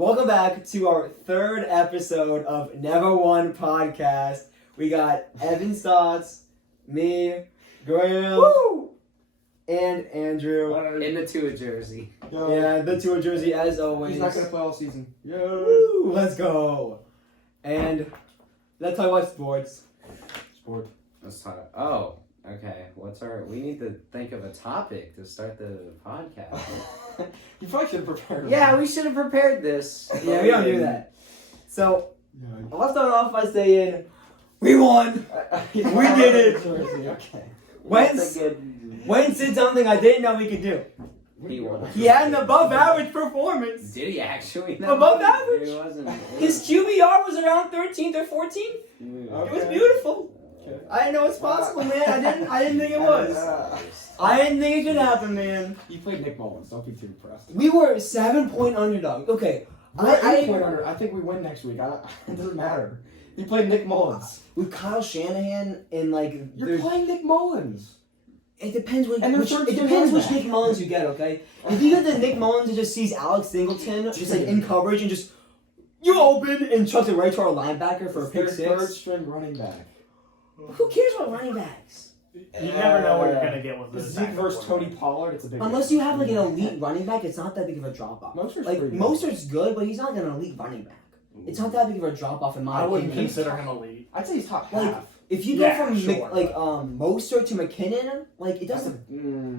Welcome back to our third episode of Never One Podcast. We got Evan Stotts, me, Graham, Woo! and Andrew. In the Tua jersey. Yeah, the Tua jersey as always. He's not going to play all season. Woo! Let's go. And let's talk about sports. Sport. Let's talk. Oh, okay. We need to think of a topic to start the podcast. You probably should have prepared. Yeah, we should have prepared this. Yeah, we don't do that. So, let's start off by saying, we won. We did it. Okay. Wentz did something I didn't know he could do. He won. He had an above average performance. Did he actually? Above average? He wasn't. His QBR was around 13th or 14th. It was beautiful. Okay. I didn't know it's possible, man. I didn't think it was. I didn't think it could happen, man. You played Nick Mullins. Don't be too impressed. We were 7-point underdog. Okay. I think we win next week. It doesn't matter. You played Nick Mullins. With Kyle Shanahan and You're playing Nick Mullins. it depends which back. Nick Mullins you get, okay? If you get the Nick Mullins who just sees Alex Singleton just like in coverage and just you open and chucks it right to our linebacker for a pick six. Third string running back. Who cares about running backs? You never know what you're gonna get with this. Zeke versus Tony Pollard. It's a big. Unless you have like an elite running back, it's not that big of a drop off. Mostert's Like pretty good. Mostert's good, but he's not an elite running back. It's not that big of a drop off in my I wouldn't opinion. consider him elite. I'd say he's top Like, half. If you go Yeah, from sure, Mostert to McKinnon, like it doesn't in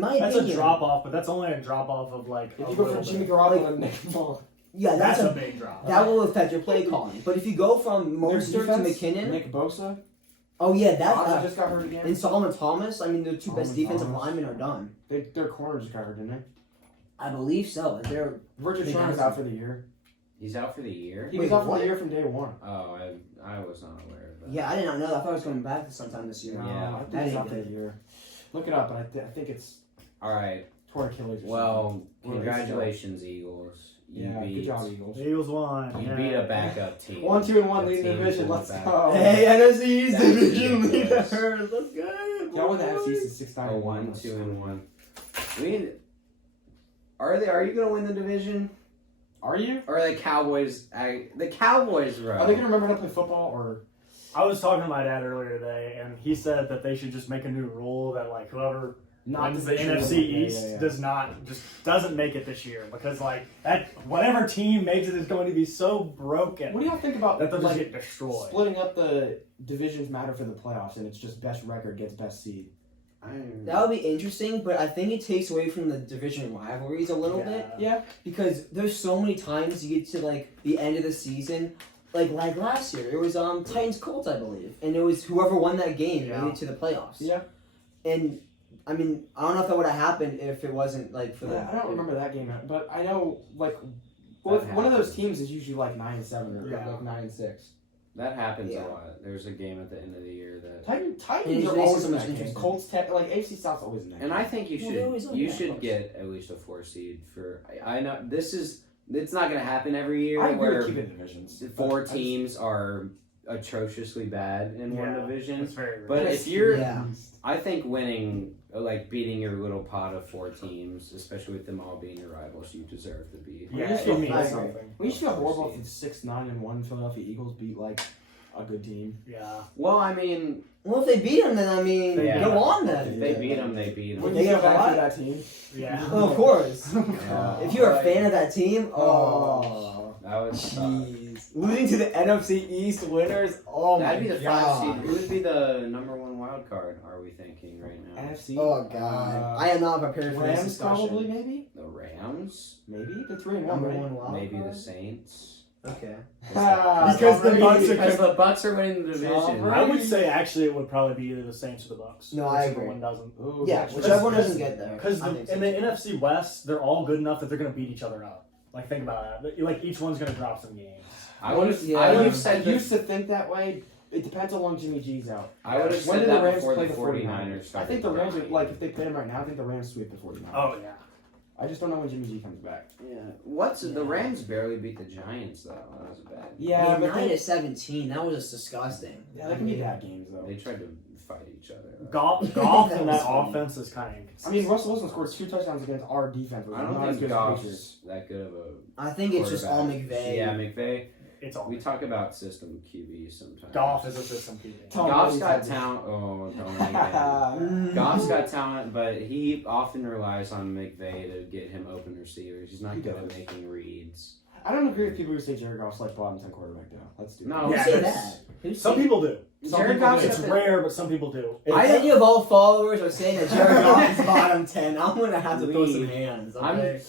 my That's opinion. a drop off, but that's only a drop off of like. If you go from Jimmy Garoppolo to Nick Mullins. Yeah, that's a big drop. that will affect your play calling. But if you go from Mostert to McKinnon, Nick Bosa. oh yeah, Bosa that just got hurt again. and Solomon Thomas. I mean, the two best Solomon defensive Thomas. linemen are done. Their corner just got hurt, didn't they? I believe so. They're Richard Big Sherman's guys. out for the year. He's out for the year. He was Wait, out for what? the year from day one. Oh, I was not aware of that. yeah, I did not know that. I thought he was coming back sometime this year. No, Yeah. I think That he's ain't out for good. the year. Look it up, but I think it's All right. torn Achilles. Or Well, something. congratulations, Eagles. You Yeah, beat. good job, Eagles. The Eagles won. You yeah. beat a backup team. 1-2-1 The leading team division. pulled Let's back. go. Hey, NFC East That's division ridiculous. leaders. Let's go. Y'all won the NFC since 6-9. Oh, 1-2-1. Are you gonna win the division? Are you? Or are the Cowboys? The Cowboys, bro. Are they gonna remember how to play football or? I was talking to my dad earlier today, and he said that they should just make a new rule that like whoever wins the division, NFC East doesn't make it this year because like that whatever team makes it is going to be so broken What do y'all think about that they'll just like get destroyed. splitting up the divisions matter for the playoffs and it's just best record gets best seed? That would be interesting, but I think it takes away from the division rivalries a little bit Yeah. because there's so many times you get to like the end of the season, like last year it was Titans Colts I believe, and it was whoever won that game made it to the playoffs. Yeah. And I mean I don't know if that would have happened if it wasn't like for the. I don't remember that game, but I know like one of those teams is usually like 9-7 or Yeah. like 9-6. That happens Yeah. a lot. There's a game at the end of the year that. Titans And are it's always in so that game. interesting. Colts, like AFC South's always in that. And I think you Well, they always should are that close. get at least a 4 seed for. I know it's not going to happen every year I agree where with keeping divisions. 4 teams are atrociously bad in one Yeah, division. It's very But rare. if you're, Yeah. I think winning, like beating your little pot of 4 teams, especially with them all being your rivals, you deserve to beat. yeah, just it feel means I agree. something. We used to feel horrible if the 6-9-1 Philadelphia Eagles beat like a good team. Yeah. Well, I mean, Well, if they beat them, then I mean, Yeah. go on if then. they beat them, they beat them. When They you get go back hot? to that team. Yeah. Well, of course. Uh, If you're a fan of that team, That would suck. jeez, losing to the NFC East winners. Oh my That'd be the 5 god. seed. Who would be the number 1 wild card? Are we thinking right now? NFC. Oh god, I am not prepared for this Rams discussion. probably maybe. The Rams, Maybe they're 3-1. Number right? one wild maybe card? the Saints. Okay. Because the Bucks are Because the Bucks are winning the division. Right. I would say actually it would probably be either the Saints or the Bucks. No, I Whichever agree. one doesn't. Ooh, Yeah, that's whichever one Because- doesn't get there. Because I think so. in the NFC West, they're all good enough that they're going to beat each other up. Like, think about that. Like, each one's going to drop some games. I would have. Yeah. I would I have said. used to think that way. It depends how long Jimmy G's out. I would have When said do the that Rams before play the the 49ers. I think the Rams are, like if they play them right now, I think the Rams sweep the 49ers. Oh, yeah. I just don't know when Jimmy G comes back. Yeah. The Rams barely beat the Giants though. That was bad. Yeah, but 9-17. That was just disgusting. yeah, they can be bad games though. They tried to fight each other. Goff That in was that funny. offense is kind of I inconsistent. mean, Russell Wilson scored 2 touchdowns against our defense. Which I is don't not as think good as the Goff's Patriots. that good of a. I think it's just all McVay. Yeah, McVay. It's all We talk about system QB sometimes. Goff is a system QB. Tom Goff's Brady's got had- talent. Oh, don't make it. Goff's got talent, but he often relies on McVay to get him open receivers. He's not He good at does. making reads. I don't agree with people who say Jared Goff's like bottom 10 quarterback now. Let's do No, Who Yeah, say that's- that? Who Some say- people do. Some Jared people Goff's do. It's got rare, but some people do. If any of all followers are saying that Jared Goff is bottom 10, I'm gonna have to throw some hands. Okay?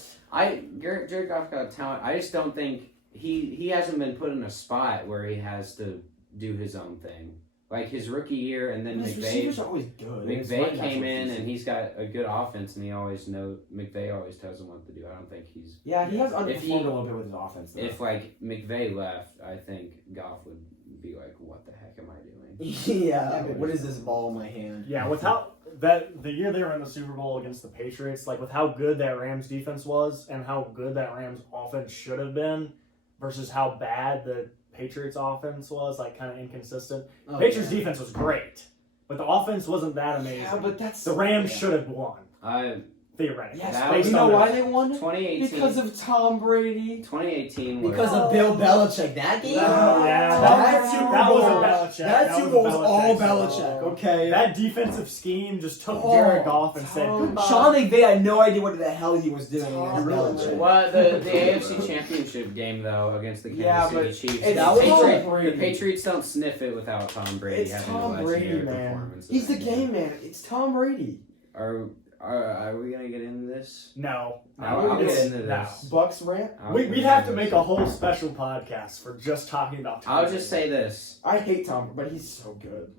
Jared Goff got talent. I just don't think he hasn't been put in a spot where he has to do his own thing. Like his rookie year, and then His McVay. receivers are always good. It's McVay fine, came that's in what and he's got a good offense, and McVay always tells him what to do. I don't think he's. Yeah, he has If underperformed he- a little bit with his offense. Though. If like McVay left, I think Goff would be like, "What the heck am I doing?" Yeah, what is this ball in my hand? Yeah, with how the year they were in the Super Bowl against the Patriots, like with how good that Rams defense was and how good that Rams offense should have been versus how bad the Patriots offense was, like kind of inconsistent. Oh, Patriots yeah. defense was great, but the offense wasn't that amazing. yeah, but that's The Rams Yeah. should have won, I theoretically. Yes, That but was you know on why their- they won? 2018. Because of Tom Brady. 2018 was. Because of Bill Belichick. That game? Oh, yeah, that Super that Bowl. was a Belichick. That Super was Bowl a was all Super Bowl. Belichick, okay? That defensive scheme just took Oh, Jared Goff and said, Tom- goodbye. Sean McVay had no idea what the hell he was doing against Tom Belichick. Well, the AFC Championship game though against the Kansas Yeah, City but Chiefs. it's That was Tom Brady. The Patriots don't sniff it without Tom Brady It's having Tom a Brady, legendary man. performance. He's the in that game man. It's Tom Brady. Are we gonna get into this? No. I'll it's- get into no. this. Bucks rant. We'd have to make a whole special podcast for just talking about Tom I'll Brady. just say this: I hate Tom, but he's so good.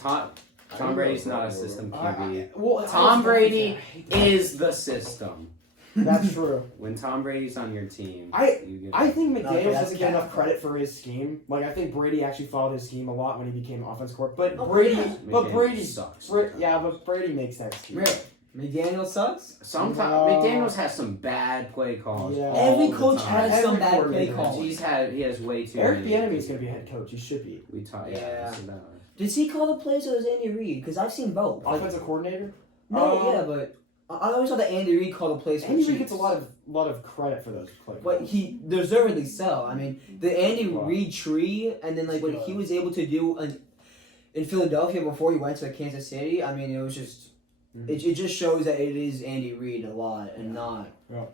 Tom Brady's not a system QB. Well, Tom Brady I hate Tom. is the system. That's true. When Tom Brady's on your team, I you I think Okay, McDaniels that's doesn't get enough cap. credit for his scheme. Like I think Brady actually followed his scheme a lot when he became offense coordinator. But Oh, Brady, yeah. but McDaniels Brady, sucks. yeah, but Brady makes that scheme. Really? McDaniel sucks? Sometimes No. McDaniels has some bad play calls. Yeah. all Every the coach time. has some Every bad play coordinator calls. He has way too Eric many. Bieniemy is going to be a head coach. He should be We talk. Yeah. Yeah. so that- Does he call the plays or is Andy Reid? Because I've seen both. Like, offensive coordinator. no, yeah, but I always thought that Andy Reid called the plays for Andy the Reid Chiefs. gets a lot of credit for those play But calls. he deservedly so. I mean, the Andy Wow. Reid tree, and then like what he was able to do in Philadelphia before he went to Kansas City. I mean, it was just it just shows that it is Andy Reid a lot and not Yeah.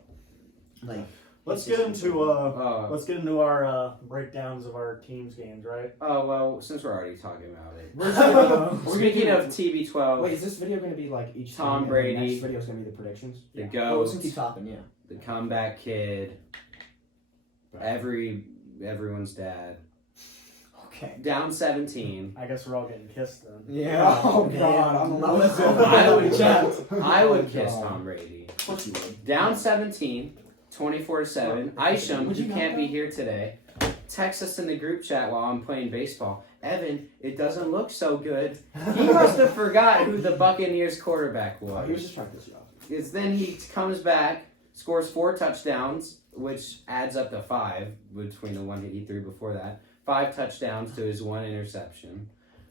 like. Let's it's get just- into our breakdowns of our teams' games, right? Oh well, since we're already talking about it. Where's the video? Speaking of TB12, Wait, is this video going to be like each Tom team, and Brady. The next video is going to be the predictions. the Oh, GOAT, since keep talking, yeah. the comeback kid, everyone's dad. Okay. Down 17. I guess we're all getting kissed then. Yeah. Oh, man. God, I'm I was- I would Jack. I would Oh, kiss God. Tom Brady. Of course you would. Down 17, 24-7. Isham, Would you who know can't be that? here today, text us in the group chat while I'm playing baseball. Evan, it doesn't look so good. He must have forgot who the Buccaneers quarterback Oh, he was was. just trying to piss you off. It's then he comes back, scores 4 touchdowns, which adds up to 5 between the one that he threw before that. 5 touchdowns to his 1 interception.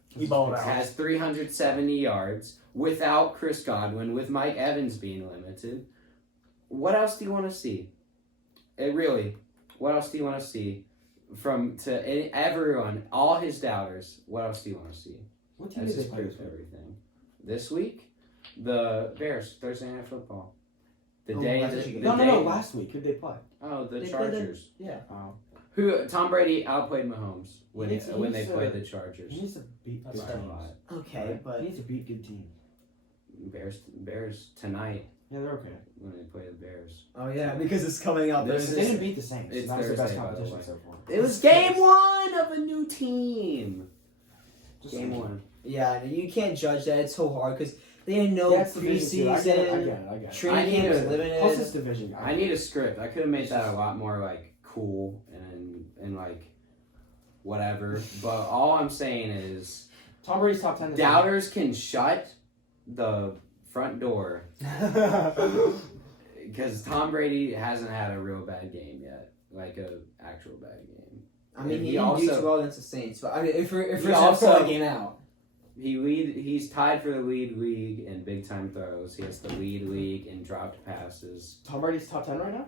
He balled out. Has 370 yards without Chris Godwin, with Mike Evans being limited. What else do you want to see? Really, what else do you want to see everyone, all his doubters? What else do you want to see? What team That's did they just play proof this of week? everything. This week, the Bears, Thursday Night Football. The Oh, day that's that what you the get. No, day- last week. Who'd they play? Oh, the They played the- Chargers. Yeah. Oh. Who Tom Brady outplayed Mahomes when He needs- he when they needs played to- the Chargers. He needs to beat That's good By a teams. lot. Okay, but He needs to beat good teams. Bears tonight Yeah, they're okay. when they play the Bears. oh yeah, because it's coming out. This There's is- They this. didn't beat the Saints. It's That was the best Thursday, by the competition way. so far. It was game 1 of a new team. Just Game saying. 1. Yeah, you can't judge that. It's so hard because they had no Yeah, it's Division 2. I get it. preseason. I Training need camp was a- limited. Plus it's division. I need a script. I could have made that a lot more like cool and like whatever. But all I'm saying is Tom Brady's top 10. this doubters can shut the front door year. because Tom Brady hasn't had a real bad game yet, like a actual bad game. I mean, And he he didn't do also- too well against the Saints. But I mean, if we're He trying to also- pull that game out, He's tied for the league in big time throws. He has the league in dropped passes. Tom Brady's top 10 right now?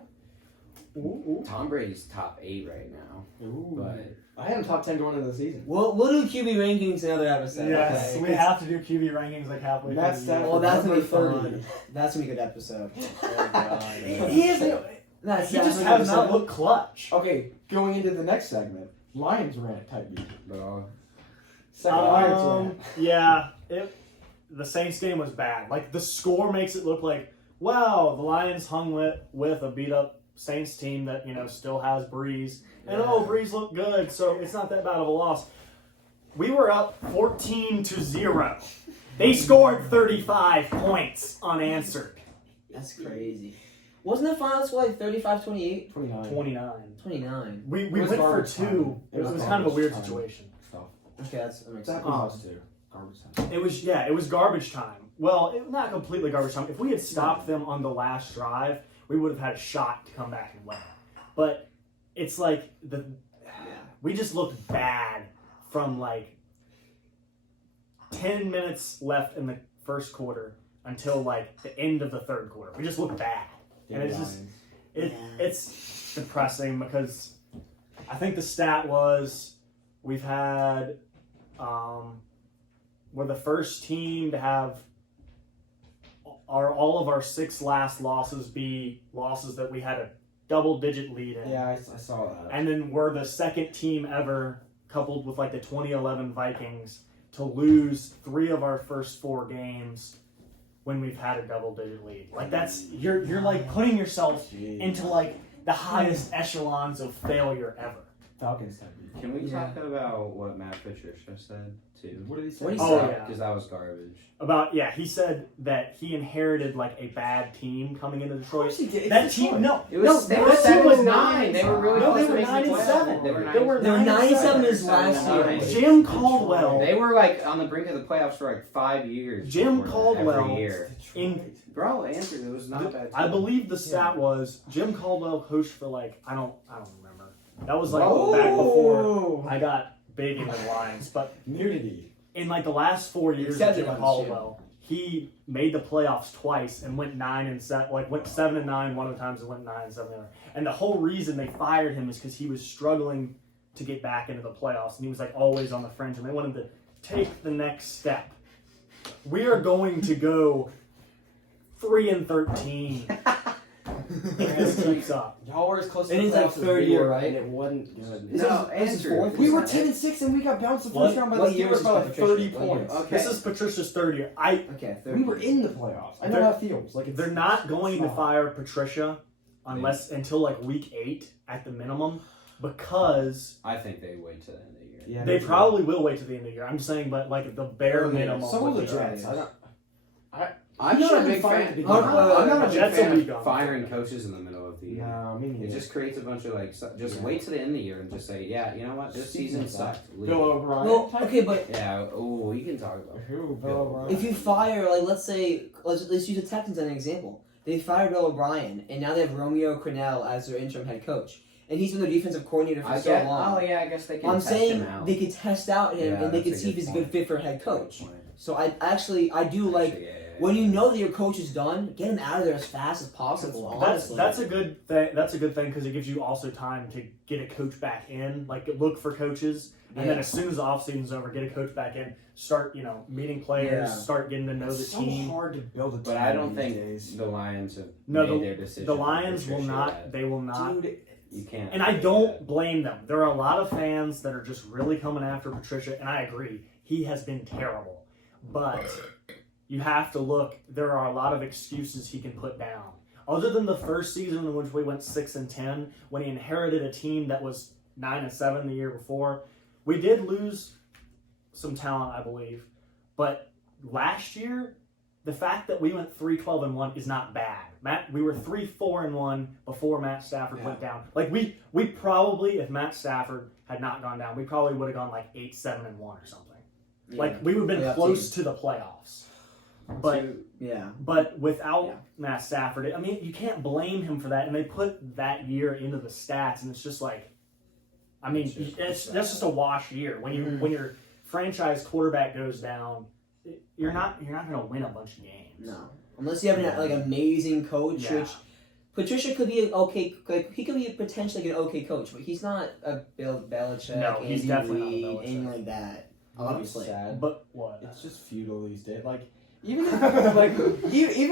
Ooh. Tom Brady's top 8 right now. Ooh. But I had him top 10 going into the season. We'll do QB rankings another episode. Yes, okay? we have to do QB rankings like halfway Matt through the year. Stafford. Well, that's gonna be Number fun. 30. That's gonna be a good episode. Oh, God. He isn't. That's He just definitely has not looked clutch. Okay, going into the next segment, Lions rant type beat. but Second Lions rant. Yeah, the Saints game was bad. Like, the score makes it look like, wow, the Lions hung with a beat-up Saints team that, still has Breeze. And, Breeze looked good, so it's not that bad of a loss. We were up 14-0. They scored 35 points unanswered. That's crazy. Wasn't the final score like 35-28? 29. 29. 29. We It was went for garbage 2. time. It was kind of a weird Garbage time. situation. Stuff. Okay, that makes That sense. was us too. Garbage time. It was garbage time. Well, not completely garbage time. If we had stopped them on the last drive, we would have had a shot to come back and win. But it's like we just looked bad from like 10 minutes left in the first quarter until like the end of the third quarter. We just looked bad. And it's just it's depressing because I think the stat was we've had we're the first team to have all of our 6 last losses be losses that we had a double-digit lead in. Yeah, I saw that. And then we're the second team ever, coupled with like the 2011 Vikings, to lose 3 of our first 4 games when we've had a double-digit lead. Like that's you're like putting yourself into like the highest echelons of failure ever. Falcons type beat. can we talk about what Matt Patricia said too? What did he say? What did he Oh, say? yeah. Because that was garbage. He said that he inherited like a bad team coming into Of Detroit. course he did. That It's team, Detroit. no, It was no, they were that team was 7-9. They were really No, close they were to making the 9-7. playoffs. They were They were 9-7 is 9-7. last year. Jim Caldwell. They were like on the brink of the playoffs for like 5 years. Jim before that, Caldwell every year. in Bro, Andrew, it was not a bad. I team. believe the stat was Jim Caldwell coached for like I don't remember. That was like Oh. back before I got big into the Lions. But Nudity. in like the last 4 years of said it Jim on the Caldwell, he made the playoffs twice and went 9-7, like went 7-9 one of the times and went 9-7 the other. And the whole reason they fired him is because he was struggling to get back into the playoffs, and he was like always on the fringe, and they wanted to take the next step. We are going to go 3-13 if this keeps up. Y'all were as close to And the it's like playoffs as third we year, were, right? And it wasn't good. No, This is Andrew. fourth. We were Isn't it? 10-6 and we got bounced the What? first round by What the year Steelers is by like Patricia? 30 What year? points. Okay. This is Patricia's third year. Okay, We were in the playoffs. I know They're- how it feels. Like They're not going to fire Patricia until like week 8 at the minimum, because I think they wait till the end of the year. Yeah, they probably will wait to the end of the year. I'm saying, but like the bare minimum. So will would the be- Jets. I'm He not a should've big been fired fan. at the I'm beginning. not a big Jets will fan be of gone. firing coaches in the middle of the year. No, me neither. It just creates a bunch of like, just Yeah. wait to the end of the year and just say, yeah, you know what, this Speaking season of that, sucked. Leave Bill it. O'Brien. Well, type okay, but Yeah, oh, we can talk about it. Who? Bill Bill O'Brien. if you fire, like, let's use the Texans as an example. They fired Bill O'Brien, and now they have Romeo Crennel as their interim head coach, and he's been their defensive coordinator for I so get, long. oh yeah, I guess they can I'm test saying him out. they could test out him, Yeah, and they that's could a see if good he's a good point. fit for head Good coach. point. So I do like Actually, yeah. when you know that your coach is done, get him out of there as fast as possible. Honestly, That's a good thing. That's a good thing because it gives you also time to get a coach back in. Like look for coaches, and then Yeah. as soon as the off season's over, get a coach back in. Start meeting players. Yeah. Start getting to know It's the so team. hard to build a team But I don't these think days. the Lions have No, made their decision. The on Lions will Patricia not. yet. They will not. Dude, You can't. And I do don't that. blame them. There are a lot of fans that are just really coming after Patricia, and I agree. He has been terrible. But you have to look, there are a lot of excuses he can put down. Other than the first season in which we went 6-10, when he inherited a team that was 9-7 the year before, we did lose some talent, I believe. But last year, the fact that we went 3-12-1 is not bad. We were 3-4-1 before Matt Stafford went down. Like we probably, if Matt Stafford had not gone down, we probably would have gone like 8-7-1 or something. Yeah. Like we would have been Yeah, close to the playoffs. But yeah. but without Yeah. Matt Stafford, I mean, you can't blame him for that. And they put that year into the stats, and it's just like, I mean, that's just a wash year when you're franchise quarterback goes down, you're not going to win a bunch of games. No, unless you have an amazing coach, which Patricia could be he could be potentially an okay coach, but he's not a Bill Belichick. No, he's definitely not a Belichick. Anything like that. Obviously, Obviously, But what? it's just feudal these days. Like even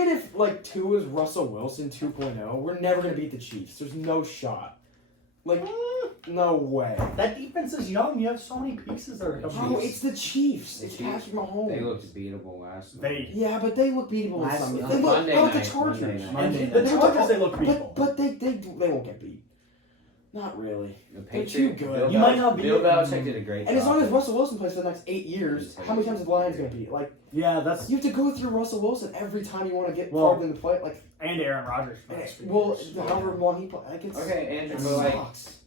if like 2 is Russell Wilson 2.0, we're never gonna beat the Chiefs. There's no shot. Like no way. That defense is young. You have so many pieces there. Bro, it's the Chiefs. The It's Chiefs, Patrick Mahomes. They looked beatable last night. Yeah, but they look beatable in Last some. night. They look, Monday how about the night, Chargers? Monday The Chargers, they look beatable. But they won't get beat. Not really. The They're Patriots, too good. Bill You might not be- Bill Belichick did a great And as job. long as Russell Wilson plays for the next 8 years, how many times is the Lions gonna beat? Like Yeah, that's you have to go through Russell Wilson every time you want to get Well, farther in the play. Like and Aaron Rodgers. well, however long he plays, like it's Okay, Andrew, it but like, sucks.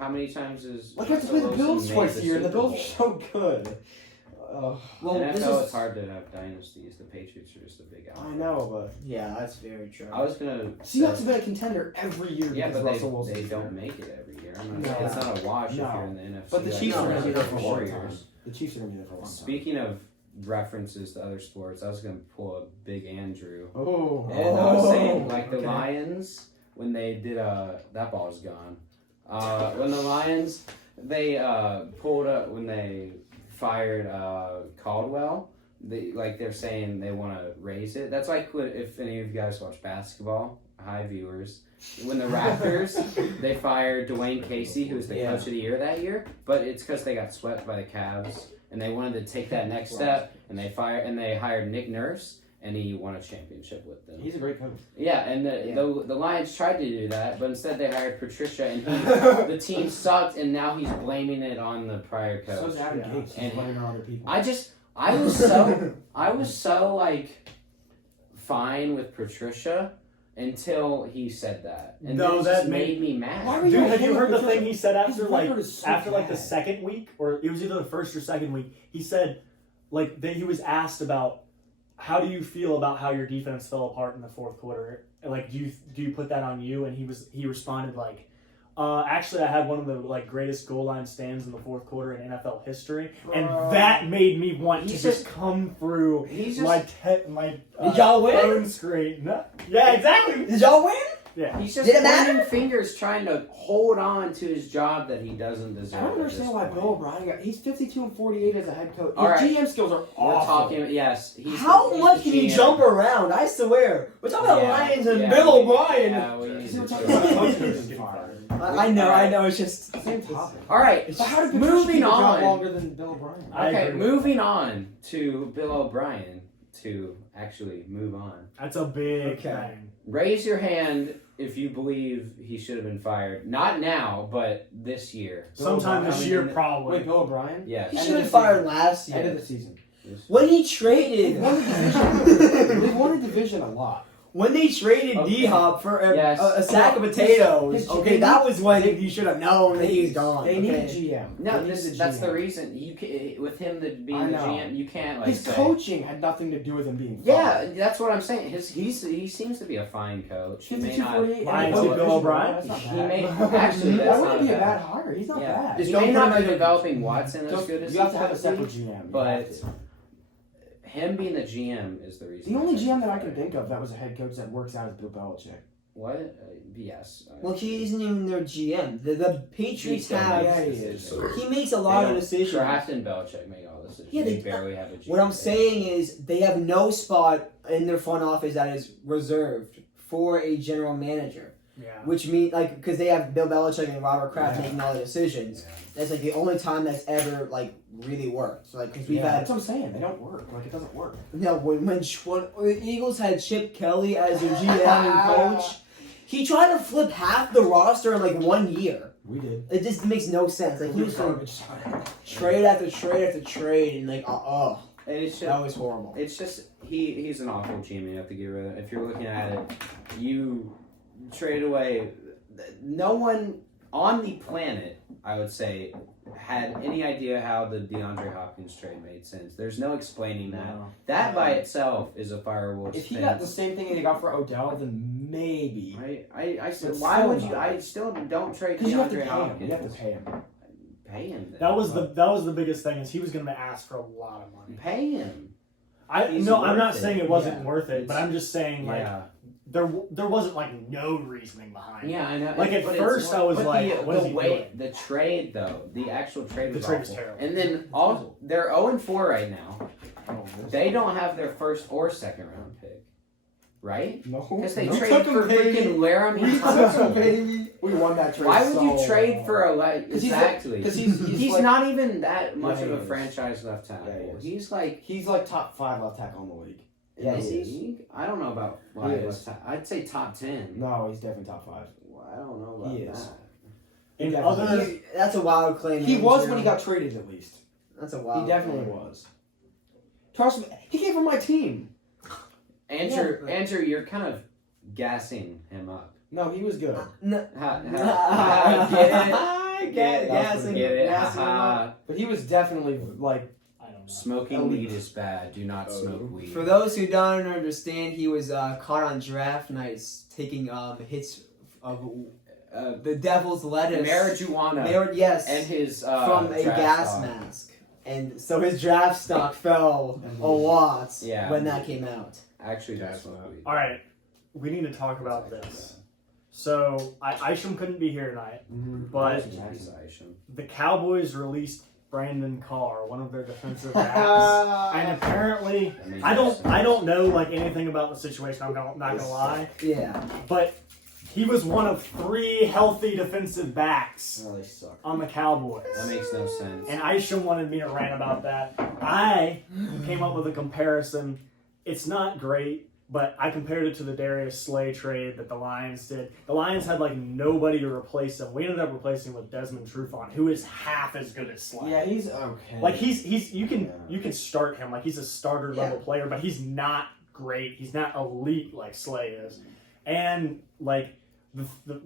how many times is Like you have to play the Russell Bills Wilson twice made a year, and the Super Bills are Bowl? so good. well, this NFL, is it's hard to have dynasties. The Patriots are just a big out. I know, but yeah, that's very true. I was gonna. Seahawks have been a contender every year Yeah, because but Russell Wilson. they don't make it every year. I'm No. not, it's not a wash No. if you're in the NFC. But the like Chiefs are the going to be there for a long Warriors. time. The Chiefs are going to be there for a long time. Speaking of references to other sports, I was gonna pull a big Andrew. Oh, And I was saying, Oh, like the okay. Lions, when they did that ball's gone. When the Lions, they pulled up when they fired Caldwell. They're saying they want to raise it. That's like if any of you guys watch basketball, hi viewers. When the Raptors, they fired Dwayne Casey, who was the coach of the year that year, but it's because they got swept by the Cavs and they wanted to take that next step, and they hired Nick Nurse. And he won a championship with them. he's a great coach. Yeah, and the Lions tried to do that, but instead they hired Patricia, and the team sucked, and now he's blaming it on the prior coach. So is Adam Yeah. Gase. He's And- blaming on other people. I was so like fine with Patricia until he said that, and No, then it that just made- made me mad. Why were Dude, have you Him heard the with thing he said his after record is so the bad. second week, or it was either the first or second week? He said like that he was asked about how do you feel about how your defense fell apart in the fourth quarter? Like, do you put that on you? And he responded like, actually, I had one of the greatest goal line stands in the fourth quarter in NFL history, and that made me want to just come through He's my just Did y'all win? phone screen. No. Yeah, exactly. Did y'all win? Yeah. he's just Did it pointing matter? fingers, trying to hold on to his job that he doesn't deserve. I don't at understand this why point. Bill O'Brien he's 52-48 as a head coach. His All right. GM skills are We're awful. talking. Yes, he's How he's much the can you GM. jump around? I swear. We're talking about Yeah, Lions and yeah, Bill we- O'Brien. Yeah, we need Because to we're talking chill. about coaches getting fired. I know. It's just Same topic. All right, But how did Patricia moving keep a job on. longer than Bill O'Brien? I Okay, agree with moving on to Bill O'Brien to actually move on. That's a big Okay. thing. Raise your hand if you believe he should have been fired. Not now, but this year. Sometime this O'Brien, year, I mean, probably. Wait, Bill O'Brien? Yes. he End should of have the fired season. last End of year the season. when he traded. They won the division. They won the division a lot. When they traded Okay. D-Hop for Yes. a sack of potatoes, His- okay, that was when you should have known that he's gone. They okay? need a GM. No, They need a that's the GM. reason. You can, with him being I the know. GM, you can't like His say, coaching had nothing to do with him being fired. Yeah, that's what I'm saying. He seems to be a fine coach. He may not. 52-48. Lions and and Bill O'Brien? That's not He bad. may actually. That That's wouldn't not be a bad. bad hire. He's not Yeah. bad. Just He don't may put not him be as a- developing Watson as Just- good as you have to he have a could separate be, GM. You but have to. him being the GM is the reason. The only I GM that I fired. can think of that was a head coach that works out is Bill Belichick. What? Yes. Well, he isn't even their GM. The Patriots still have. makes Yeah, he decisions. is. He makes a lot of decisions. Kraft and Belichick make all decisions. Yeah, they they- barely have a GM. What I'm saying is they have no spot in their front office that is reserved for a general manager. Yeah. Which means, because they have Bill Belichick and Robert Kraft Yeah. making all the decisions. Yeah. That's the only time that's ever really worked. So because we've had That's what I'm saying. They don't work. It doesn't work. when the Eagles had Chip Kelly as their GM and coach, he tried to flip half the roster in 1 year. We did. It just makes no sense. He was trade after trade after trade, and And it's just, that was horrible. it's just he's an awful GM. You have to get rid of. If you're looking at it, you trade away. No one on the planet, I would say, had any idea how the DeAndre Hopkins trade made sense. There's no explaining that. That by itself is a fireworks. If he got the same thing that he got for Odell, then maybe. I said, But why still would you? not. I still don't trade Because you have to DeAndre pay him. Hopkins. You have to pay him. Pay him. Then. That was the biggest thing is he was going to ask for a lot of money. Pay him. I'm not saying it wasn't worth it, but I'm just saying like Yeah. there wasn't like no reasoning behind it. Yeah, I know. Like at first I was like, what is he doing? The trade though, the actual trade The was trade was awful. terrible. And then all they're 0-4 right now. Oh, They don't have their first or second round pick, right? No. Because they We traded took for him, baby. freaking Laramie We took him, Tunsil. baby. We won that trade. Why would you so trade well. for a Because exactly? Because he's like, not even that much Yeah, of a he is. franchise left tackle. Yeah, he is. He's he's like top 5 left tackle in the league. in Yeah, this he is. league. I don't know about He wide is. left tackle. I'd say top 10. No, he's definitely top 5. Well, I don't know about He is. that. In He other definitely That's a wild claim. He was Andrew. when he got traded, at least. That's a wild. He definitely claim. was. Trust me, he came from my team. Andrew, you're kind of gassing him up. No, he was good. No. Get it? Gassing. Get it? Gassing him Ha-ha. up. But he was definitely like, I don't know. Smoking Elite. weed is bad. Do not smoke weed. For those who don't understand, he was caught on draft nights taking hits of the devil's lettuce. marijuana Yes. and his from a draft gas stock. mask. And so his draft stock fell a lot Yeah. when that came out. Actually, don't smoke weed. All right, we need to talk about this. So Isham couldn't be here tonight, but the Cowboys released Brandon Carr, one of their defensive backs, and apparently That makes I sense. don't know like anything about the situation. I'm not gonna lie, Yeah. but he was one of 3 healthy defensive backs oh, they suck. on the Cowboys. That makes no sense. And Isham wanted me to rant about that. I came up with a comparison. It's not great, but I compared it to the Darius Slay trade that the Lions did. The Lions had like nobody to replace him. We ended up replacing him with Desmond Trufant, who is half as good as Slay. Yeah, he's okay. Like he's you can start him like he's a starter level Yeah. player, but he's not great. He's not elite like Slay is. And like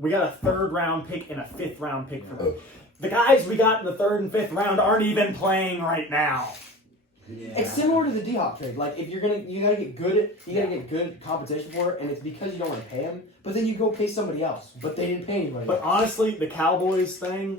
we got a 3rd round pick and a 5th round pick for them. The guys we got in the 3rd and 5th round aren't even playing right now. Yeah. It's similar to the D-Hop trade. Like, if you gotta get good competition for it, and it's because you don't want to pay him, but then you go pay somebody else. But they didn't pay anybody. But honestly, the Cowboys thing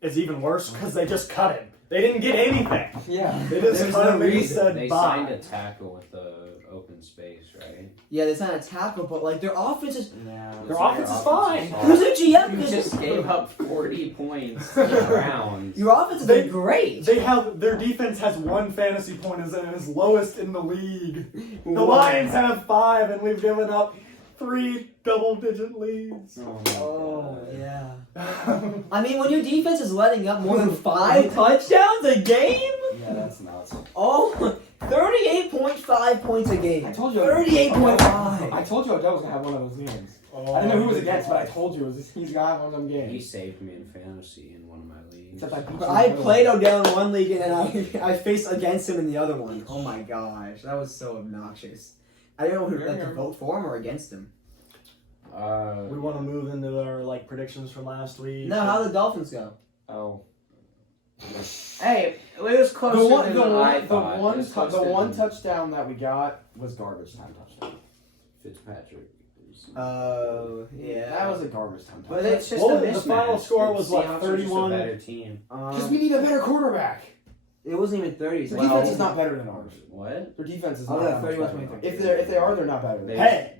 is even worse because they just cut him. They didn't get anything. yeah, They just There's cut no him and reason. said They bye. signed a tackle with the open space, right? Yeah, it's not a tackle, but like their offense is. yeah. Their offense is fine. Who's their GM? You Because just gave up 40 points in rounds. your offense has They- been great. They have their defense has 1 fantasy point and is lowest in the league. The Lions have 5, and we've given up 3 double-digit leads. Oh, yeah. I mean, when your defense is letting up more than 5 touchdowns a game? Yeah, that's nuts. Oh, 38.5 points a game. I told you. 38.5. I told you Odell was gonna have one of those games. I didn't know who was against, but I told you he's gonna have one of them He games. saved me in fantasy in one of my leagues. Except I beat you But I in the played middle. Odell in one league and then I faced against him in the other one. Oh my gosh, that was so obnoxious. I didn't know who to vote for him or against him. We want to move into our like predictions from last week. No, how the Dolphins go? Oh. Hey, it was closer The one, than the I one, the thought. It one, was the closer one than touchdown that we got was garbage time touchdown. Fitzpatrick. Oh, yeah. That was a garbage time touchdown. But it's just What a was mismatch. the final score was, what, Seahawks are just 31? a better team. Because we need a better quarterback. It wasn't even 30. Their So defense is not better than ours. What? Their defense is Oh, not yeah, that much 31, better. 23. If they are, they're not better. They- Hey,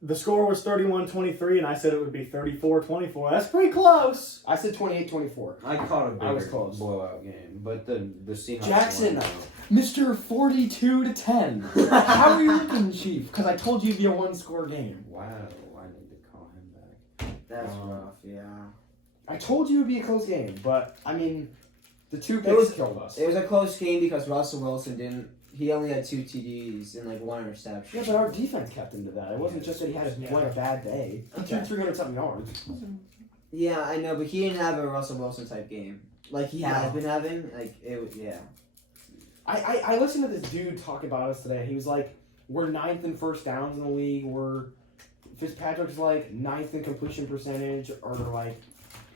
the score was 31-23, and I said it would be 34-24. That's pretty close. I said 28-24. I caught a I was bigger close. blowout game, but the Seahawks Jackson. won. Mr. 42-10. How are you looking, Chief? Because I told you it'd be a one-score game. Wow, I need to call him back. That's rough, yeah. I told you it'd be a close game, but I mean, the 2 It picks was- killed us. It was a close game because Russell Wilson didn't. He only had 2 TDs and like 1 interception. Yeah, but our defense kept him to that. It wasn't just that he had Yeah. like a bad day. He threw Okay. 300-something yards. Yeah, I know, but he didn't have a Russell Wilson type game like he has No. been having. Like it, yeah. I listened to this dude talk about us today. He was like, we're 9th in first downs in the league. Fitzpatrick's like 9th in completion percentage, or like,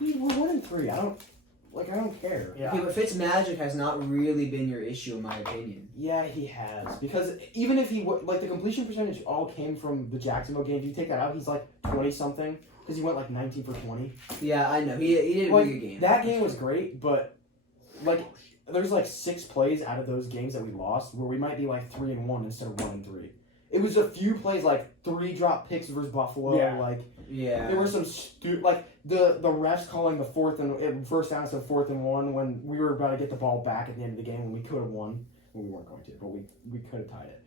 we're 1-3. I don't care. Yeah. Okay, but Fitzmagic has not really been your issue, in my opinion. Yeah, he has. Because even if he, like, the completion percentage all came from the Jacksonville game. If you take that out, he's like 20-something. because he went like 19 for 20. Yeah, I know. He did a Like, really good game. that game was great, but like there's like 6 plays out of those games that we lost where we might be like 3-1 instead of 1-3. It was a few plays like 3 drop picks versus Buffalo. Yeah. Like Yeah. there were some like the refs calling the first down instead of 4th and 1 when we were about to get the ball back at the end of the game when we could have won. Well, we weren't going to, but we could have tied it.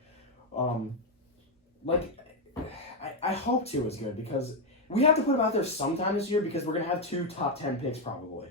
Like I hope Tua is good because we have to put him out there sometime this year because we're gonna have 2 top 10 picks probably.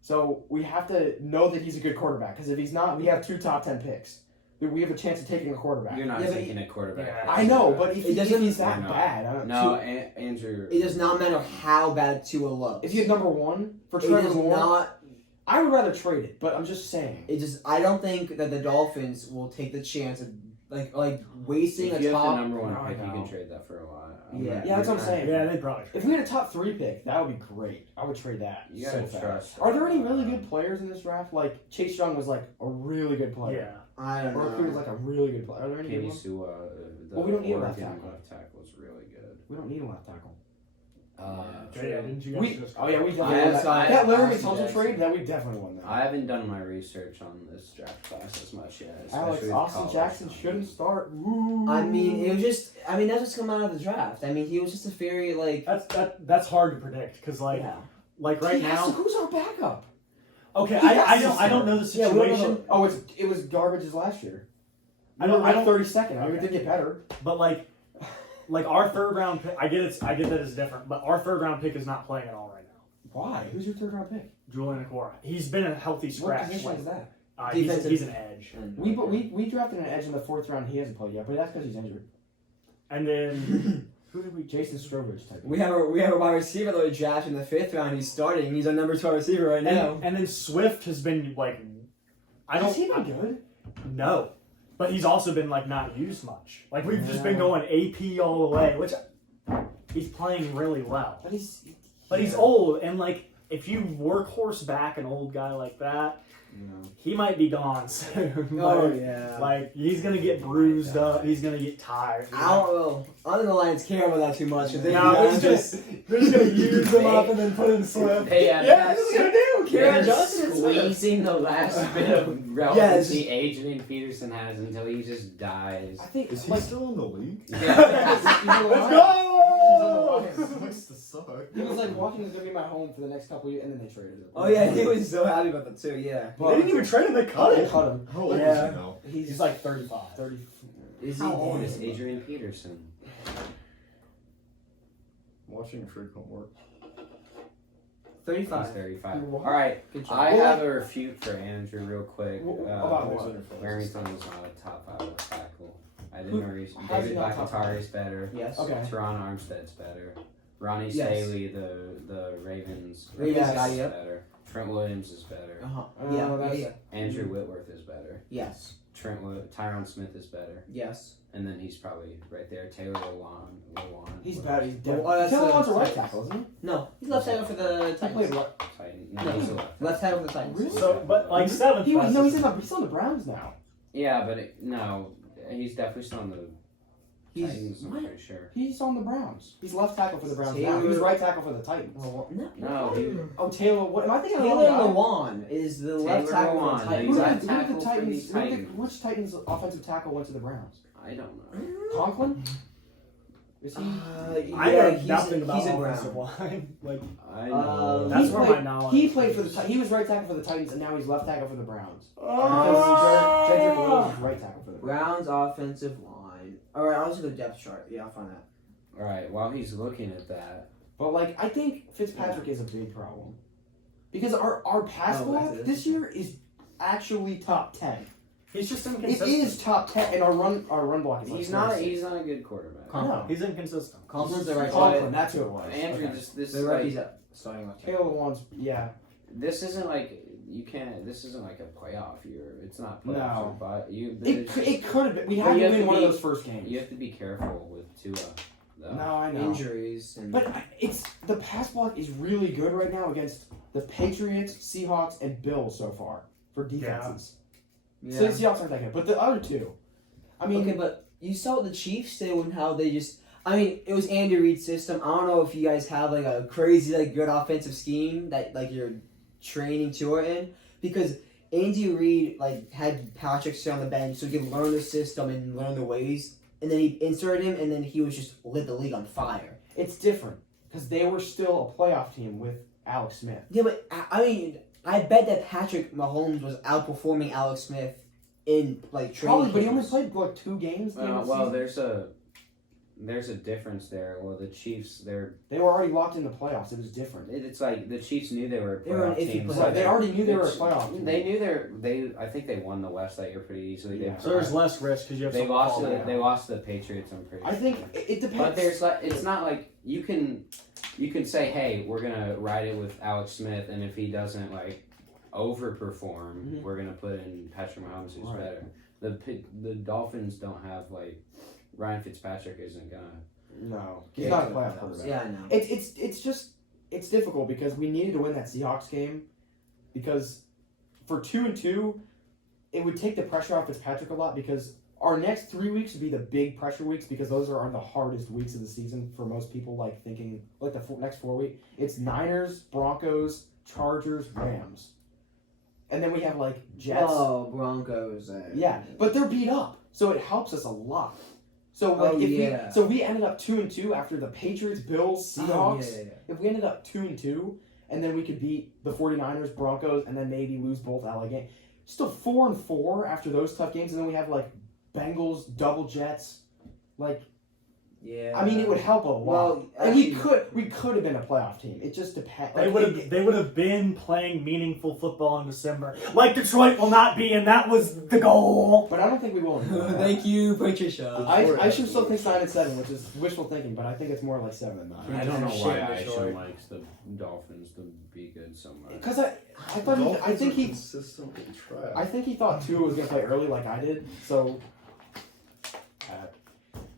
So we have to know that he's a good quarterback because if he's not, we have 2 top 10 picks. We have a chance of taking a quarterback. You're not Yeah, but taking a quarterback. Yeah. first. I know, but if doesn't- he's that You're not. bad, I don't No, Andrew. It does not matter how bad Tua looks. If you had number 1 for it Trevor does Moore, not. I would rather trade it. But I'm just saying. It just. I don't think that the Dolphins will take the chance of like wasting If a you have the top. number 1 No, I pick, you know. can trade that for a lot. Yeah. Yeah, that's what I'm saying. Yeah, they probably. If we had a top 3 pick, that would be great. I would trade that. You so gotta fast. trust. Are there any really good players in this draft? Like Chase Young was like a really good player. Yeah. I don't Or he was know. like a really good player. Are there any good Kenny ones? Sua, Well, we don't need a left Oregon tackle. left tackle is really good. We don't need a left tackle. Yeah, didn't you guys We just? oh yeah, we I definitely won that. saw- That Larry I saw Tunsil that. trade, that we definitely won that. I haven't done my research on this draft class as much yet. Alex especially with Austin college. Jackson shouldn't start. Ooh. I mean, it was just. I mean, that's what's coming out of the draft. I mean, he was just a very like. That's hard to predict because right now. Who's our backup? Okay, He has I to don't start. know the Yeah, we don't know situation, the- oh, it was garbage as last year. I don't- We were I don't- 32nd. I mean, it Okay. did get better. but like our 3rd round pick. I get that it's different, but our 3rd round pick is not playing at all right now. Why? Who's your 3rd round pick? Julian Okora. He's been a healthy What scratch. position Like, is that? Defensive. he's an edge, We drafted an edge in the 4th round. He hasn't played yet, but that's because he's injured. and then Who did we? Jason Strowbridge type. We have a wide receiver that we drafted in the 5th round. He's starting. He's our number 2 receiver right now. and then Swift has been like Has he been good? No, but he's also been like not used much. Like we've just been going AP all the way, which he's playing really well. But he's old, and like if you workhorse back an old guy like that, he might be gone soon. Oh Like, yeah. like he's gonna get bruised up. He's gonna get tired. I don't know. I don't think the Lions care about that too much. They're No, just. they're just gonna use him up and then put him Swift. Hey, Yeah, that's what they're gonna do. They're Karen Johnson is squeezing the last bit of relevancy Adrian Peterson has until he just dies. I think Is he like still in the league? Yeah. Let's go! Sucks to suck. He was like, Washington's gonna be my home for the next couple of years, and then they traded him. Oh yeah, he was so happy about that too. Yeah. They didn't even trade him. They cut They him. cut him. How old Yeah. is he now? He's like 35. 30. Is How he? old is Adrian Peterson? Watching a freak homework. 35. He's 35. What? Alright, Good job. I Well, have a refute for Andrew real quick. About what? Warrington was not a top 5 left tackle. I did Who- my research. how's he David not top five? Bakatari's better. Yes. Okay. Teron Armstead's better. Ronnie Yes. Staley, the Ravens Ravens guy, is yep. better. Trent Williams is better. Uh huh. Oh, Yeah. Yeah. that's- Yeah. Andrew Whitworth is better. Yes. Tyron Smith is better. Yes. And then he's probably right there. Taylor Lewan. He's bad. He's dead. Well, that's Taylor the Lewan's a right Titans. tackle, isn't he? No, he's left tackle for the He played Titans. what? Titan. No, No. he's a left. Left tackle for the Titans. Really? So, but like 7th. He was, best no, is- he's on the Browns now. Yeah, but no, he's definitely still on the He's Titans. I'm what? pretty sure. He's on the Browns. He's left tackle for the Browns now. Taylor- He was right tackle for the Titans. Well, no. No, he- Oh, Taylor. What am I thinking? of the Taylor wrong guy? Lewan is the Taylor left tackle Lewan, for the the Titans. Who left did the tackle for Titans? the Titans. Which Titans offensive tackle went to the Browns? I don't know. Conklin? Is he? I yeah, know nothing about he's a offensive Brown. line. Like I know. that's He where played- my knowledge. He played for the. He was right tackle for the Titans, and now he's left tackle for the Browns. Oh! Because Jedrick Wills is right tackle for the Browns. Browns offensive line. All right, I'll just go depth chart. Yeah, I'll find that. All right. While he's looking at that, But like, I think Fitzpatrick is a big problem because our pass Oh, block that's it. this year is actually top 10. He's just It inconsistent. is top 10, and our run block is. Like he's not. 26. He's not a good quarterback. No. He's inconsistent. Conklin's the right Conklin, side. that's who it was. Andrew, Okay. just this The is right, like he's up. Starting left tackle. Taylor one's this isn't like you can't. This isn't like a playoff year. It's not playoffs. No. But you. It could have been. We But had you to have win to one of be- those first games. You have to be careful with Tua. Though. No, I know. Injuries and. But it's the pass block is really good right now against the Patriots, Seahawks, and Bills so far for defenses. yeah. So the Seahawks aren't that good, but the other two, I mean, okay, but you saw what the Chiefs did and how they just. I mean, it was Andy Reid's system. I don't know if you guys have like a crazy like good offensive scheme that like you're training Tua in, because Andy Reid like had Patrick sit on the bench so he could learn the system and learn the ways, and then he inserted him, and then he was just lit the league on fire. It's different because they were still a playoff team with Alex Smith. Yeah, but I mean, I bet that Patrick Mahomes was outperforming Alex Smith in like training. Probably, but he only camps. played like 2 games. Well, there's a difference there. Well, the Chiefs, they were already locked in the playoffs. It was different. it's like the Chiefs knew they were a They were an playoff iffy team. playoff so They already knew they were a playoff team. They knew I think they won the West that year pretty easily. Yeah. So there's less risk because you have They someone lost. fall down. They lost to the Patriots. I'm pretty. I think it depends. But there's like, it's not like you can say, hey, we're gonna ride it with Alex Smith, and if he doesn't like overperform, we're gonna put in Patrick Mahomes, who's Right. better. The Dolphins don't have like Ryan Fitzpatrick isn't gonna. No, he's not a playoff Yeah. quarterback. Yeah, I know. It's difficult because we needed to win that Seahawks game because for 2-2, it would take the pressure off Fitzpatrick a lot because our next 3 weeks would be the big pressure weeks because those are the hardest weeks of the season for most people. Like thinking like the next 4 weeks, it's Niners, Broncos, Chargers, Rams, and then we have like Jets. Oh, Broncos. Yeah, but they're beat up, so it helps us a lot. So like we ended up 2-2 after the Patriots, Bills, Seahawks. If we ended up 2-2, and then we could beat the 49ers, Broncos, and then maybe lose both LA games. Still 4-4 after those tough games, and then we have like Bengals, double Jets. Like, Yeah. I mean, it would help a lot. Well, and actually, we could have been a playoff team. It just depends. They would have been playing meaningful football in December, like Detroit will not be, and that was the goal. But I don't think we will. Thank you, Patricia. I should still think 9-7, which is wishful thinking, but I think it's more like 7-9. I don't know why Detroit. Aisha likes the Dolphins to be good so much. Because I think he consistently trash. I think he thought Tua was going to play early like I did, so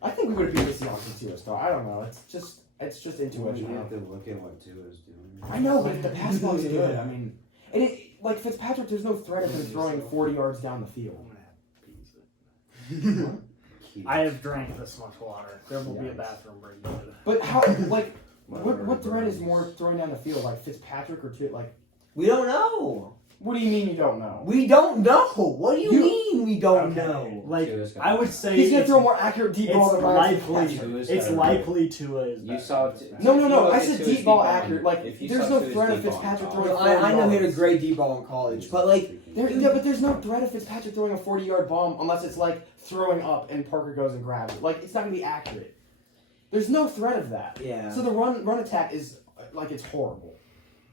I think we would have beat the Seahawks in Tua style. I don't know. It's just intuition. You have to look at what Tua's doing. I know, but the pass block is good. I mean, and like Fitzpatrick, there's no threat of him throwing 40 yards down the field. I have drank this much water. There will be a bathroom break. But how, like, what threat is more throwing down the field, like Fitzpatrick or Tua? Like, We don't know. what do you mean you don't know? We don't know. What do you mean we don't Okay. know? Like, Tua's got I would it. say He's gonna it's, throw a more accurate deep ball it's than Ryan likely. Fitzpatrick. Tua's It's got it. likely Tua is. You better. saw. No. I Tua's said deep ball accurate. Like, If you there's saw no Tua's threat of deep ball in Fitzpatrick college- throwing I know he had a yards. great deep ball in college, but like, But there's no threat of Fitzpatrick throwing a 40-yard bomb unless it's like throwing up and Parker goes and grabs it. Like, it's not gonna be accurate. There's no threat of that. yeah. So the run attack is like it's horrible.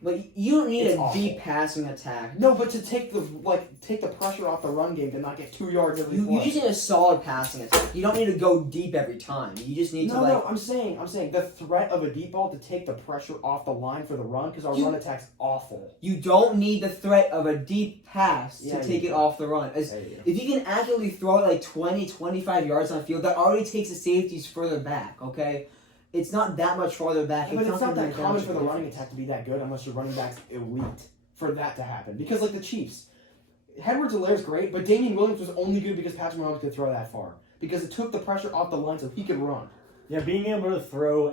But you don't need It's a awful. deep passing attack. No, but to take the pressure off the run game to not get 2 yards every You play. just need a solid passing attack. You don't need to go deep every time. You just need to like. No, I'm saying the threat of a deep ball to take the pressure off the line for the run because our run attack's awful. You don't need the threat of a deep pass Yeah, to take you it do. off the run. If you can accurately throw it like 20, 25 yards on the field, that already takes the safeties further back, okay? It's not that much farther back. But it's not gonna that make common much for of the a running difference. attack to be that good unless your running back's elite for that to happen. Because like the Chiefs, Edwards-Hilaire's great, but Damian Williams was only good because Patrick Mahomes could throw that far. Because it took the pressure off the line so he could run. Yeah, being able to throw